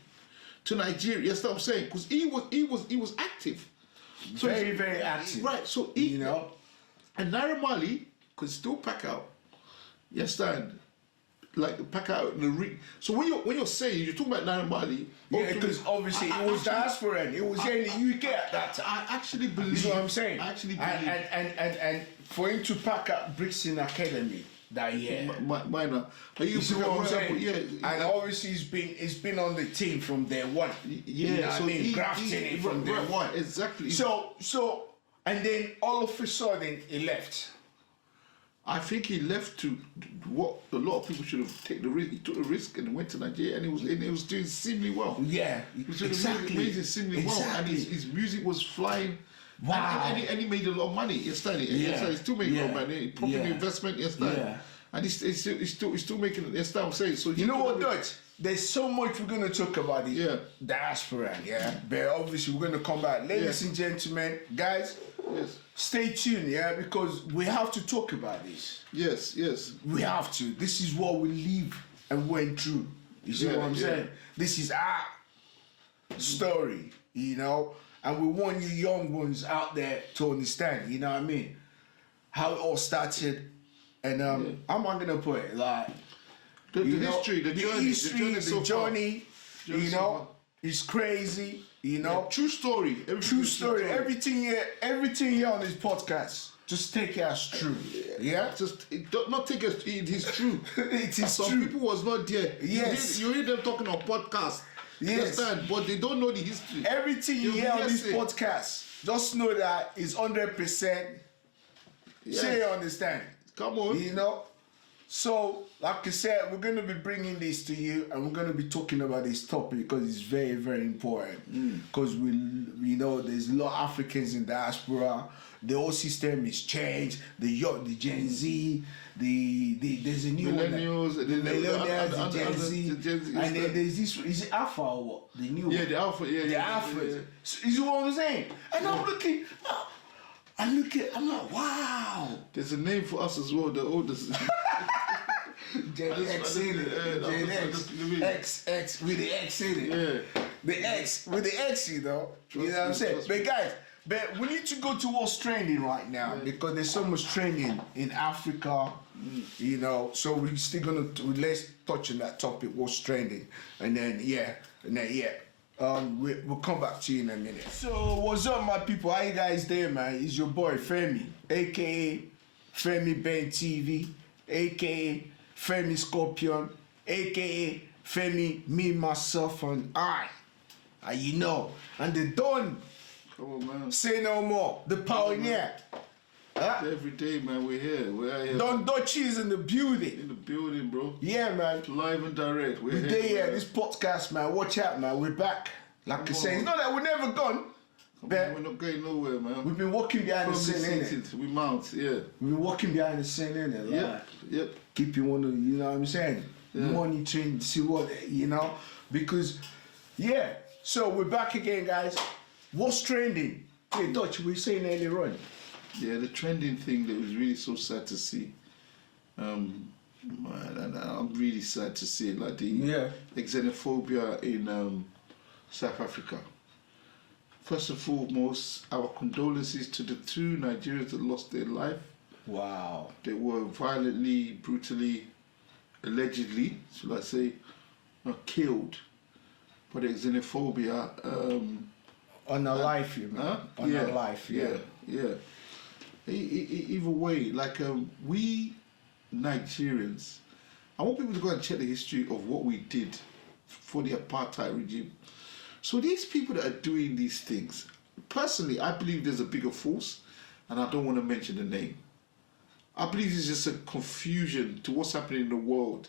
to Nigeria. You understand what I'm saying? Because he was active. So very active. Right. So you know. and Naira Marley could still pack out. You understand? Like pack out in the ring. So when you're saying you're talking about Naira Marley, Yeah, because obviously it was Diaspora. It was here in the UK at that time. I actually believe. You know what I'm saying? I actually believe. And for him to pack up Brixton Academy that year. Minor. You see what I'm saying? Yeah. And obviously he's been on the team from day one. Yeah. You know what So I mean? Grafting it from day one. Exactly. So and then all of a sudden he left. I think he left to what a lot of people should have taken the risk. He took the risk and went to Nigeria, and he was doing seemingly well. Yeah, He was doing amazing, seemingly well, and his music was flying. Wow. And he made a lot of money. He's still making a lot of money. Property investment. And he's still making. That's what I'm saying. So you know what, Dutch? There's so much we're gonna talk about the diaspora, but obviously we're gonna come back, ladies and gentlemen, guys. Yes. Stay tuned, because we have to talk about this. Yes. We have to. This is what we live and went through. You see what I'm saying? This is our story, and we want you young ones out there to understand, you know what I mean? How it all started, and I'm not gonna put it like the history, the journey, it's crazy. True story. Everything here on this podcast, just take it as true. Yeah? Just not take it. It is true. It is Some true. people was not there. Yes. You hear them talking on podcast. Yes. Understand? But they don't know the history. Everything you hear on this podcast, just know that it's 100%. Yes. Say you understand. Come on. So, like I said, we're going to be bringing this to you, and we're going to be talking about this topic because it's very, very important. Because we know there's a lot of Africans in diaspora. The whole system is changed. The Gen Z, there's a new millennials, one. The millennials, the Gen Z, and then there's this. Is it Alpha or what? The new one. The Alpha. Yeah. The Alpha. Yeah. So, you know what I'm saying? And I'm looking. I'm like, wow. There's a name for us as well. The oldest. Gen X in it. Gen X with the X in it. Yeah. The X with the X, you know what I'm saying? But guys, we need to go to what's trending right now because there's so much trending in Africa, So we're still let's touch on that topic, what's trending, and then we'll come back to you in a minute. So what's up, my people? How you guys doing, man? It's your boy Femi, aka Femi Ben TV, aka Femi Scorpion, aka Femi Me Myself and I. And the Don. Come on, man. Say no more. The pioneer. Every day, man. We're here. Don Dutchy is in the building. In the building, bro. Yeah, man. Live and direct. We're here. There, this podcast, man. Watch out, man. We're back. Like I say, it's not that we're never gone. We're not going nowhere, man. We've been walking behind the scene, innit? We mount, yeah. We've been walking behind the scene, innit? Yep. Keeping one of, you know what I'm saying? Monitoring, see what, because, so we're back again, guys. What's trending? Hey, Dutch, we were saying earlier on. Yeah, the trending thing that was really so sad to see. Man, and I'm really sad to see it, like the xenophobia in South Africa. First and foremost, our condolences to the 2 Nigerians that lost their life. Wow. They were violently, brutally, allegedly, should I say, not killed, but the xenophobia. On their life, you mean? On their life, yeah. Either way, like we Nigerians, I want people to go and check the history of what we did for the apartheid regime. So these people that are doing these things, personally, I believe there's a bigger force, and I don't want to mention the name. I believe it's just a confusion to what's happening in the world.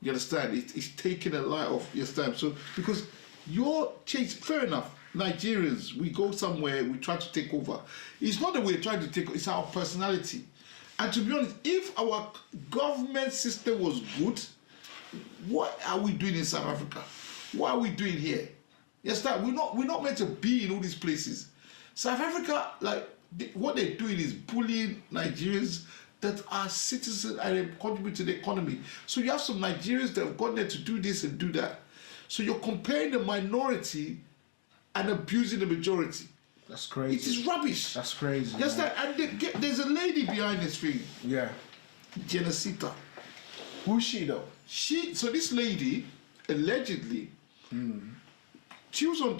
You understand? It's taking a light off your time. So because you're chasing, fair enough. Nigerians, we go somewhere, we try to take over. It's not that we're trying to take over, it's our personality. And to be honest, if our government system was good, what are we doing in South Africa? What are we doing here? Yes, that we're not meant to be in all these places. South Africa, like what they're doing is bullying Nigerians that are citizens and they contribute to the economy. So you have some Nigerians that have gone there to do this and do that. So you're comparing the minority and abusing the majority. That's crazy. It is rubbish. That's crazy. Yes, that, and there's a lady behind this thing. Yeah. Genesita. Who's she though? So this lady allegedly, she was on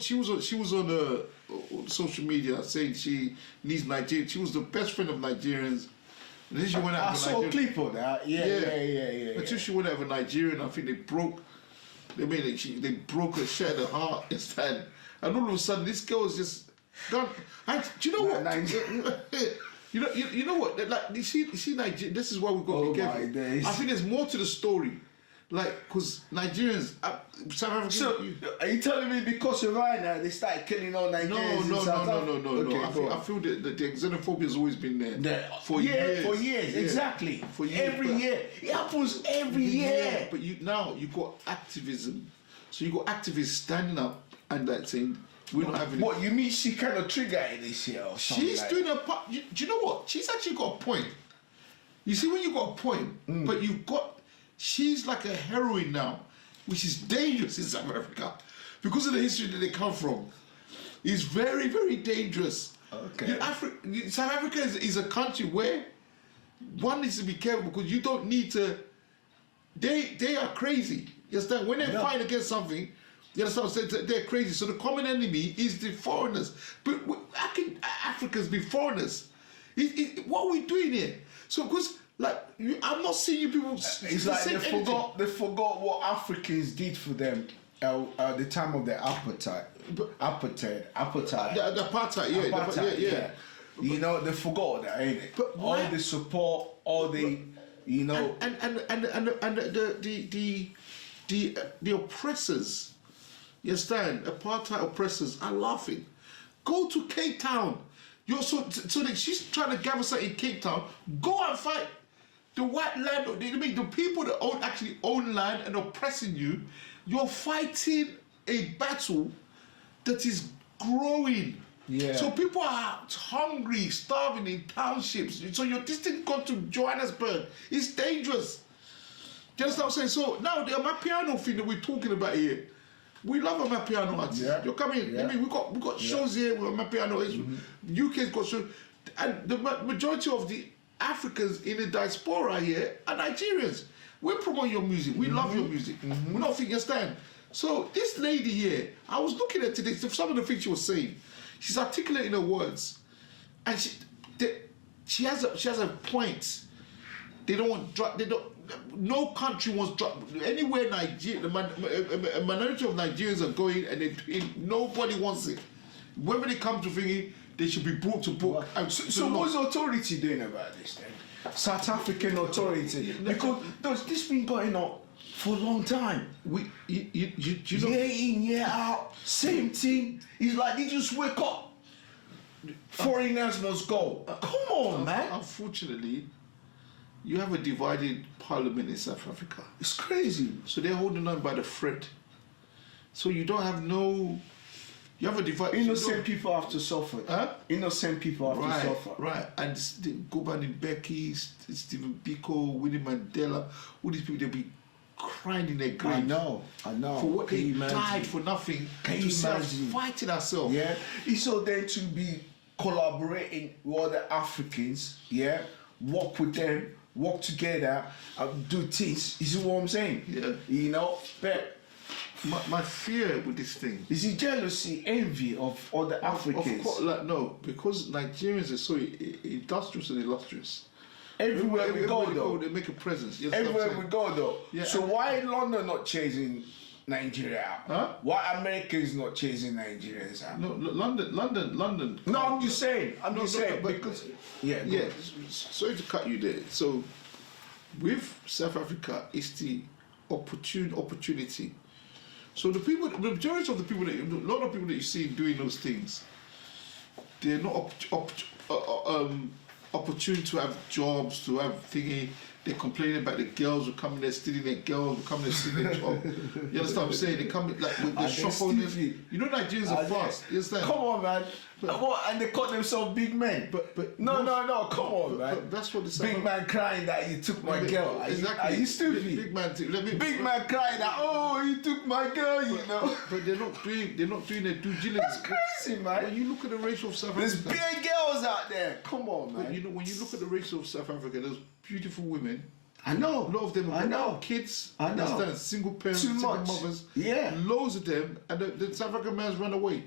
social media saying she needs Nigeria. She was the best friend of Nigerians. And then she went out. I saw a clip of that. Yeah. Until she went out with a Nigerian, I think they broke. They broke her, shattered her heart. And all of a sudden, this girl is just gone. And do you know what? You know what? Like you see Nigeria. This is why we've got to be careful. My days. I think there's more to the story. Like, because Nigerians, South Africans. So, are you telling me because of right now they started killing all Nigerians? No. Okay, I feel that the xenophobia has always been there. For years. Yeah. Exactly. For years. Every year. It happens every year. But now you got activism. So you got activists standing up and like saying, we're not having What, you mean she kind of triggered this year or something? She's doing a part. Do you know what? She's actually got a point. You see, when you got a point, but you've got. She's like a heroine now, which is dangerous in South Africa because of the history that they come from. It's very, very dangerous. Okay. South Africa is a country where one needs to be careful because you don't need to. They are crazy. You understand? When they fight against something, you understand? They're crazy. So the common enemy is the foreigners. But how can Africans be foreigners? What are we doing here? So because. Like I'm not seeing you people. It's like they forgot what Africans did for them at the time of their apartheid. The apartheid, yeah. You know they forgot that, ain't it? But all the support, all the, you know, and the oppressors, you understand? Apartheid oppressors are laughing. Go to Cape Town. So that she's trying to gather something in Cape Town. Go and fight. The white land, the people that actually own land and oppressing you, you're fighting a battle that is growing. Yeah. So people are hungry, starving in townships. So this thing got to Johannesburg. It's dangerous. Do you understand what I'm saying? So now the Amapiano thing that we're talking about here, we love Amapiano artists. Yeah. You're coming. Yeah. I mean, we got shows here with Amapiano. UK's got shows, and the majority of the Africans in the diaspora here are Nigerians. We promote your music. We love your music. We don't think you understand. So this lady here, I was looking at today, some of the things she was saying. She's articulating her words, and she has a point. They don't want no country wants anywhere Nigeria. A minority of Nigerians are going, and nobody wants it. Whenever they come to thinking, they should be brought to book. So what's the authority doing about this then? South African authority, because this been going on for a long time. You know, year in, year out, same thing. It's like they just wake up. Foreigners must go. Come on, man. Unfortunately, you have a divided parliament in South Africa. It's crazy. So they're holding on by the thread. So you don't have no. You have a divided. Innocent people have to suffer. Huh? Innocent people have to suffer. Right. And Gobani Becky, Stephen Biko, Winnie Mandela, all these people, they'll be crying in their graves. I know. For what they died for nothing. Can to you imagine? Fighting ourselves. Yeah. It's so then to be collaborating with other Africans, yeah, work with them, work together, do things. You see what I'm saying? Yeah. You know, but my fear with this thing is it jealousy, envy of other Africans? Of course, no, because Nigerians are so industrious and illustrious. Everywhere we go, though, they make a presence. Yes, everywhere we go, though. Yeah. So why London not chasing Nigeria out? Huh? Why Americans not chasing Nigerians out? No, London. No, I'm just saying. Because yeah. Sorry to cut you there. So with South Africa, it's the opportunity. So the majority of the people, a lot of people that you see doing those things, they're not opportune to have jobs, to have thingy. They're complaining about the girls who come in there stealing their girls, who come in there stealing their job. You understand what I'm saying? They come in, like with the shop owners. You know Nigerians are fast. You understand? Come on, man. What? And they call themselves big men. But no, come on, man. But that's what the big man crying that you took my girl. Exactly. Are you stupid? Big man crying that you took my girl. You know. But they're not doing their due diligence. That's crazy, man. When you look at the ratio of South Africa, there's big girls out there. Come on, man. But you know, when you look at the ratio of South Africa, there's beautiful women. I know. A lot of them have kids. I know. Understand? Single parents, single mothers. Yeah. Loads of them, and the South African man's run away.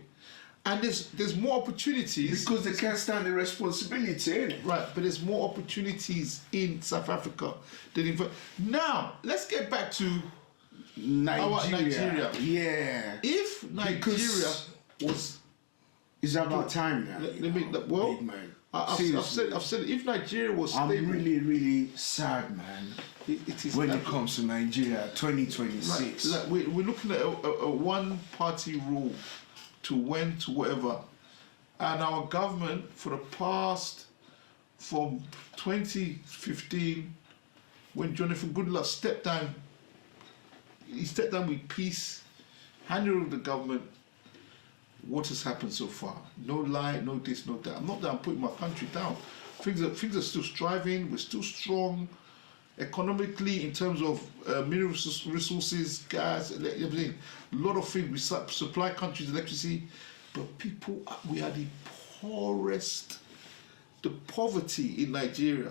And there's more opportunities because they can't stand the responsibility, innit? Right, but there's more opportunities in South Africa than in. Now let's get back to Nigeria. Yeah. If Nigeria was, it's about time now. Big man. I've said if Nigeria was stable. I'm really sad, man. It is when it comes to Nigeria, 2026. Like we're looking at a one-party rule. To when, to whatever. And our government, from 2015, when Jonathan Goodluck stepped down, he stepped down with peace, handed over the government. What has happened so far? No lie, no this, no that. I'm not that I'm putting my country down. Things are still striving, we're still strong. Economically, in terms of mineral resources, gas, everything, a lot of things. We supply countries electricity, but people, we are the poorest. The poverty in Nigeria.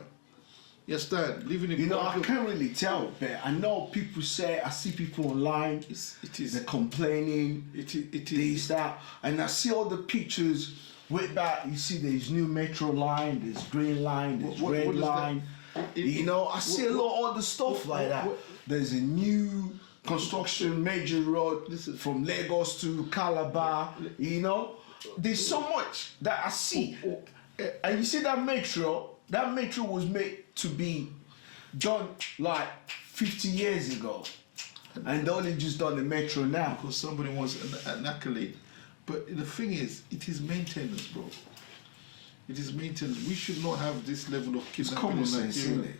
You understand? Living in. I can't really tell, but I know people say. I see people online. It is. They're complaining. It is. This, that, and I see all the pictures. Way back, you see there's new metro line, there's green line, there's red line. I see a lot of other stuff like that. There's a new construction major road from Lagos to Calabar. There's so much that I see. And you see that metro was made to be done like 50 years ago. And they only just done the metro now. Because somebody wants an accolade. But the thing is, it is maintenance, bro. It is maintenance. We should not have this level of kidnapping in Nigeria.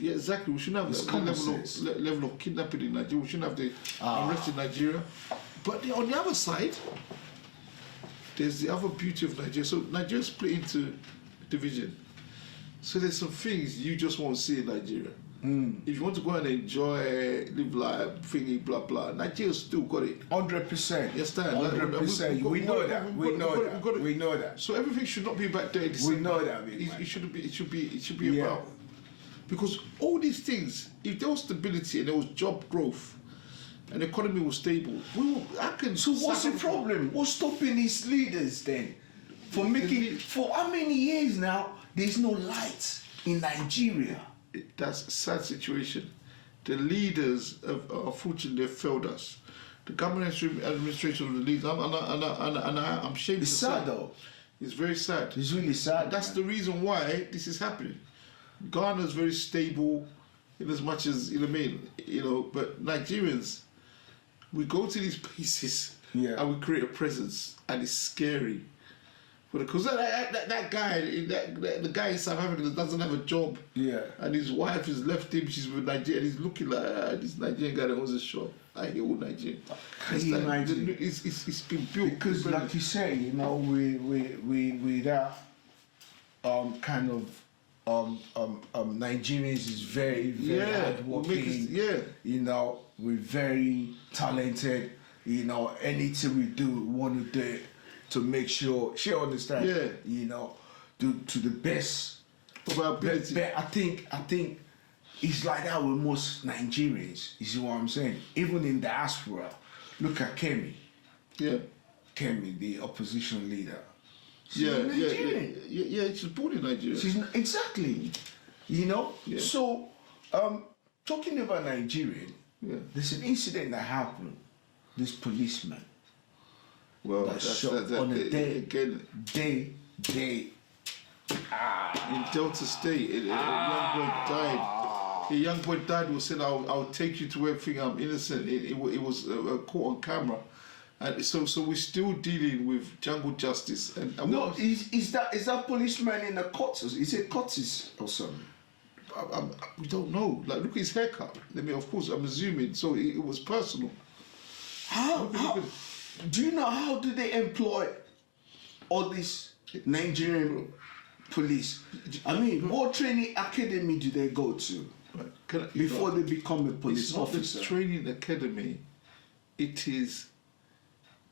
Yeah, exactly. We shouldn't have the level of kidnapping in Nigeria. We shouldn't have the arrest in Nigeria. But on the other side, there's the other beauty of Nigeria. So Nigeria's split into division. So there's some things you just won't see in Nigeria. If you want to go and enjoy, live life, thingy, blah blah, Nigeria's still got it. 100%. Yes, 100%. We know that. We know that. So everything should not be about day. We know that. It should be about, because all these things. If there was stability and there was job growth, and the economy was stable, So what's the problem? What's stopping these leaders then for how many years now? There's no light in Nigeria. That's a sad situation. The leaders, unfortunately, have failed us. The government administration of the leaders, I'm ashamed to say. It's sad though. It's very sad. It's really sad. That's the reason why this is happening. Ghana's very stable, in as much as but Nigerians, we go to these places and we create a presence, and it's scary. Because that guy, the guy in South Africa that doesn't have a job, and his wife has left him, she's with Nigeria, and he's looking like this Nigerian guy that owns a shop. I hate all Nigerian. It's been built. Because, like you say, with that kind of Nigerians is very, very hardworking. We're very talented. Anything we do, we want to do it to make sure she understands. To the best of our ability. But I think it's like that with most Nigerians. You see what I'm saying? Even in diaspora, look at Kemi. Yeah. Kemi, the opposition leader. She's Nigerian. She's born in Nigeria. Exactly. Yeah. So, talking about Nigerian, there's an incident that happened. This policeman. Well, that shot on a day. In Delta State, a young boy died A young boy died who said, I'll take you to everything, I'm innocent. It was caught on camera. And so we're still dealing with jungle justice. And No, is that policeman in the Cots's? Is it Cots's or something? we don't know. Like, look at his haircut. Of course, I'm assuming. So it was personal. How do you know how do they employ all these Nigerian police? I mean, what training academy do they go to before they become a police officer? It's not the training academy. It is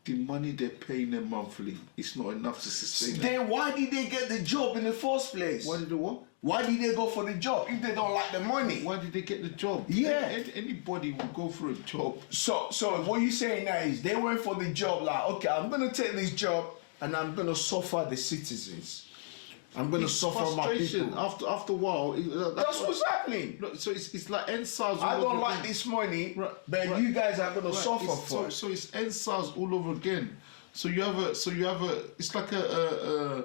the money they're paying them monthly. It's not enough to sustain them. Then why did they get the job in the first place? Why did they what? Why did they go for the job if they don't like the money? Why did they get the job? Yeah. Anybody will go for a job. So what you're saying now is they went for the job like, okay, I'm gonna take this job and I'm gonna suffer the citizens. I'm gonna suffer my people. After a while, that's what's happening. Look, so it's like NSARS. I don't like this money, but you guys are gonna suffer for it. So it's NSARS all over again. So you have a. It's like a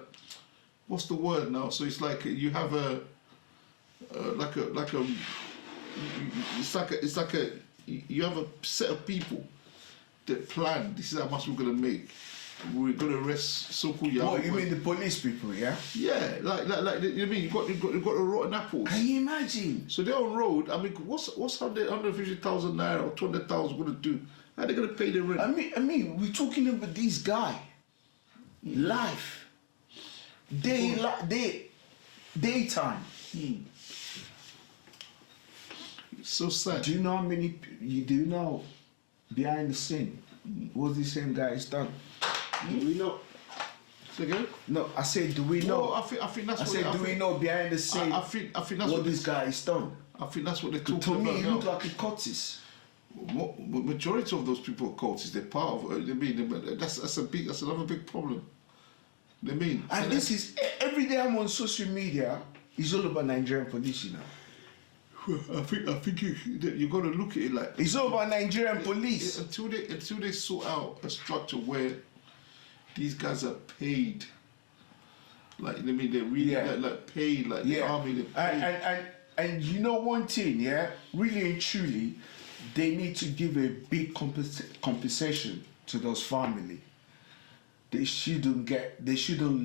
what's the word now? So it's like you have you have a set of people that plan. This is how much we're gonna make. We're gonna arrest so-called. What you mean the police people? Yeah. Yeah, like you mean you got the rotten apples. Can you imagine? So they're on road. I mean, what's 150,000 naira or 200,000 gonna do? How are they gonna pay the rent? I mean, we're talking about this guy. Life. Daytime. So sad. Do you know how many? Do you know behind the scene what the same guy has done? Do we know? Say again? No, I said, do we know? No, I think that's I what. said, do we know behind the scene? I think that's what this guy has done. I think that's what they're talking To about. me, he now. looked like a cultist. Majority of those people are cultists. They're part of. They mean that's another big problem. They mean. And this is every day I'm on social media. It's all about Nigerian police, you know. I think you got to look at it like it's all about Nigerian police until they sort out a structure where these guys are paid. Like I mean, they're really like paid like the army. They're paid. And you know one thing, yeah, really and truly, they need to give a big compensation to those family. They shouldn't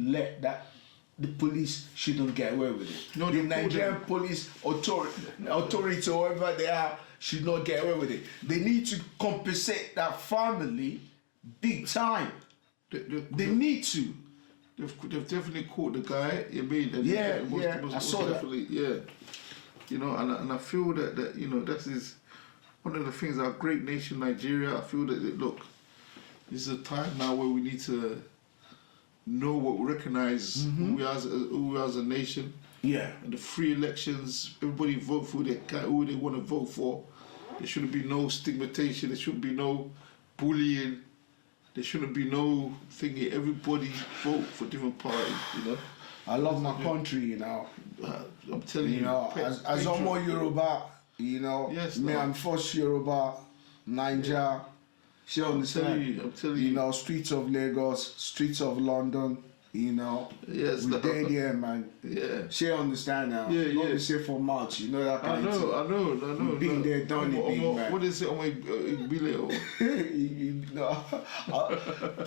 let that. The police shouldn't get away with it. No, the Nigerian police authority, or whoever they are, should not get away with it. They need to compensate that family big time. They need to. They've definitely caught the guy. I mean, I saw that. Yeah, you know, and I feel that you know that is one of the things. Our great nation, Nigeria. I feel that look, this is a time now where we need to know what we recognize who we are as a nation. Yeah. And the free elections, everybody vote for who they want to vote for. There shouldn't be no stigmatization. There shouldn't be no bullying. There shouldn't be no thingy. Everybody vote for different parties. You know. I love my country. You know. I'm telling you. You know, as I'm more Yoruba. You know. Yes. Me, I'm first Yoruba, Niger. She understand. I'm telling you. You know, streets of Lagos, streets of London. You know, yes, we there, yeah, man. Yeah. She understand now. Yeah, Not to say for much, you know that kind of thing. I know. Been there, done it, man. What is it on my Bileo?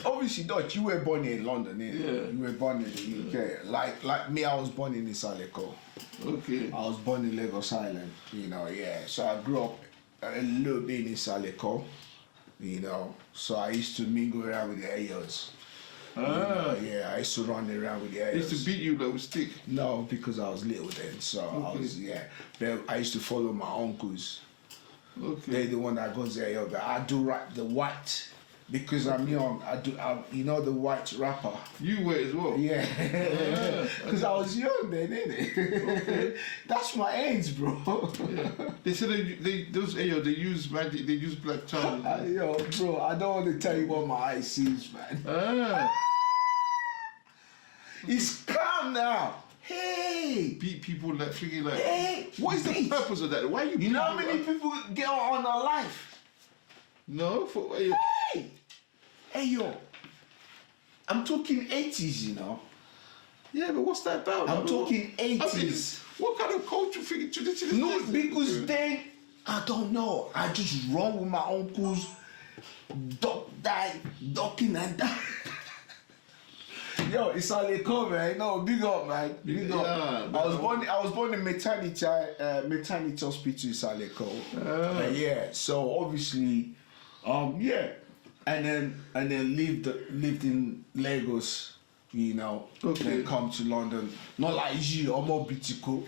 Obviously, Dutch, you were born in London, innit? Yeah. You were born in the UK. Like me, I was born in Isaleko. Okay. I was born in Lagos Island, you know, yeah. So I grew up a little bit in Isaleko, you know. So I used to mingle around with the Ayos. Yeah, I used to run around with the Ayos. They used to beat you like with stick? No, because I was little then. So I was, But I used to follow my uncles. Okay. They're the one that goes there, but I do rap the white. Because I'm young, you know the white rapper. You were as well? Yeah. Because I was young then, innit? Okay. That's my age, bro. Yeah. They said they use magic, they use black charms. Yo, bro, I don't want to tell you what my eyes sees, man. It's calm now. Hey! Beat people like thinking like, hey! What is the purpose of that? Why you know how many people get on our life? No, for Hey yo, I'm talking 80s, you know. Yeah, but what's that about? I'm talking 80s. What kind of cultural thing, tradition is No, this? because then I don't know. I just run with my uncles, ducking and die. Yo, it's all cool, man. No, big up, man. Big up. Yeah, I was born in maternity hospital in Saleko. Yeah, so obviously, yeah, and then lived in Lagos, you know. Okay. Then come to London. Not like you, I'm more beautiful.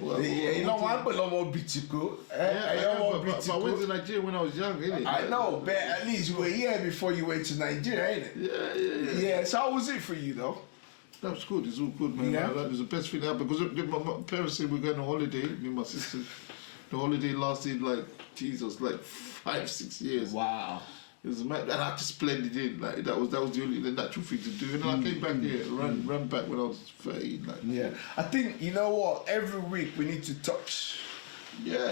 Well, You know what? I'm more beautiful. But I went to Nigeria when I was young, innit? I know, but at least you were here before you went to Nigeria, ain't it? Yeah. Yeah. So how was it for you, though? That was good. It's all good, man. Yeah. That was the best thing that happened because my parents said we're going on holiday. Me and my sister. The holiday lasted like 5-6 years. Wow. It was mad, and I just blended in. Like that was the natural thing to do. And then I came back here, ran back when I was 13. Like Yeah. I think you know what. Every week we need to touch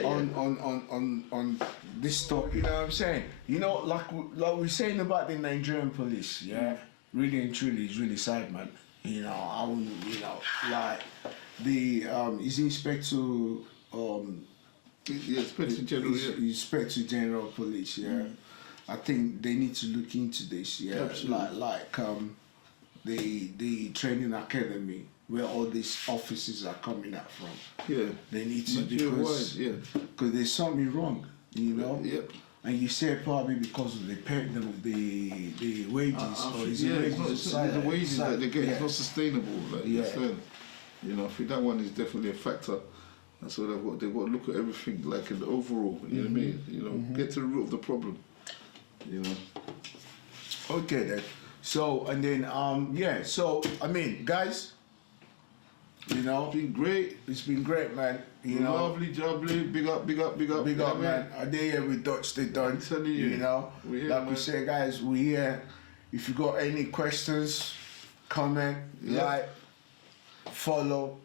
on this topic. You know what I'm saying? You know, like we're saying about the Nigerian police. Yeah. Really and truly, it's really sad, man. You know, I wouldn't. You know, like the is Inspector Inspector General. Yeah. Inspector General Police. Yeah. I think they need to look into this, yeah. Absolutely. Like the training academy where all these officers are coming out from. Yeah. They need to because there's something wrong, you know. Yep. And you say probably because of the wages or is the wages that they get is not sustainable. Like, you know, I think that one is definitely a factor. And so they've got to look at everything like in the overall. You know what I mean? You know, get to the root of the problem. You know. Okay then. So and then so I mean guys, you know, it's been great, man. You know, lovely jubbly, big up, man. I dare here with Dutch they done. I'm telling you, you know. We're here, like man. we say guys, we're here. If you got any questions, comment, like, follow.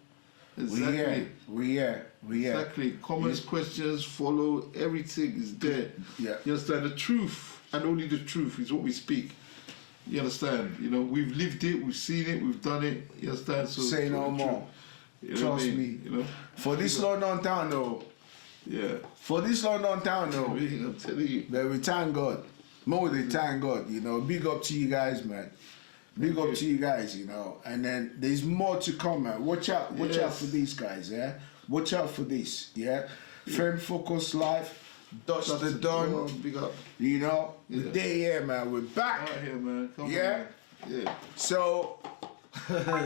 Exactly. We here. Exactly. Comments, questions, follow, everything is there. Yeah. You understand? The truth and only the truth is what we speak. You understand? You know, we've lived it, we've seen it, we've done it. You understand? So say no more. You know Trust me. You know? For this London town though. Yeah. For this London town though. I'm telling you. But we thank God. More than thank God, you know. Big up to you guys, man. Big up to you guys, you know. And then there's more to come, man. Watch out for these guys, yeah? Watch out for this, yeah? Femi Focus Live, Dutch the Don, big up. you know? They here, man. We're back. Right here, man. Come on, Yeah? man. Yeah. So,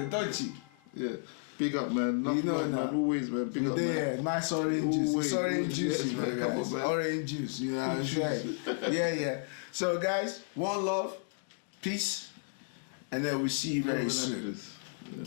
don't you? Yeah. Big up, man. Nothing You know like, that. man. Always, man. Big up, Yeah, man. nice orange juice. Always, It's orange always. juice, Yes, man. man. Come on, man. Orange juice, you know what I'm saying? Yeah. So, guys, one love, peace, and then we'll see you very soon. Yeah.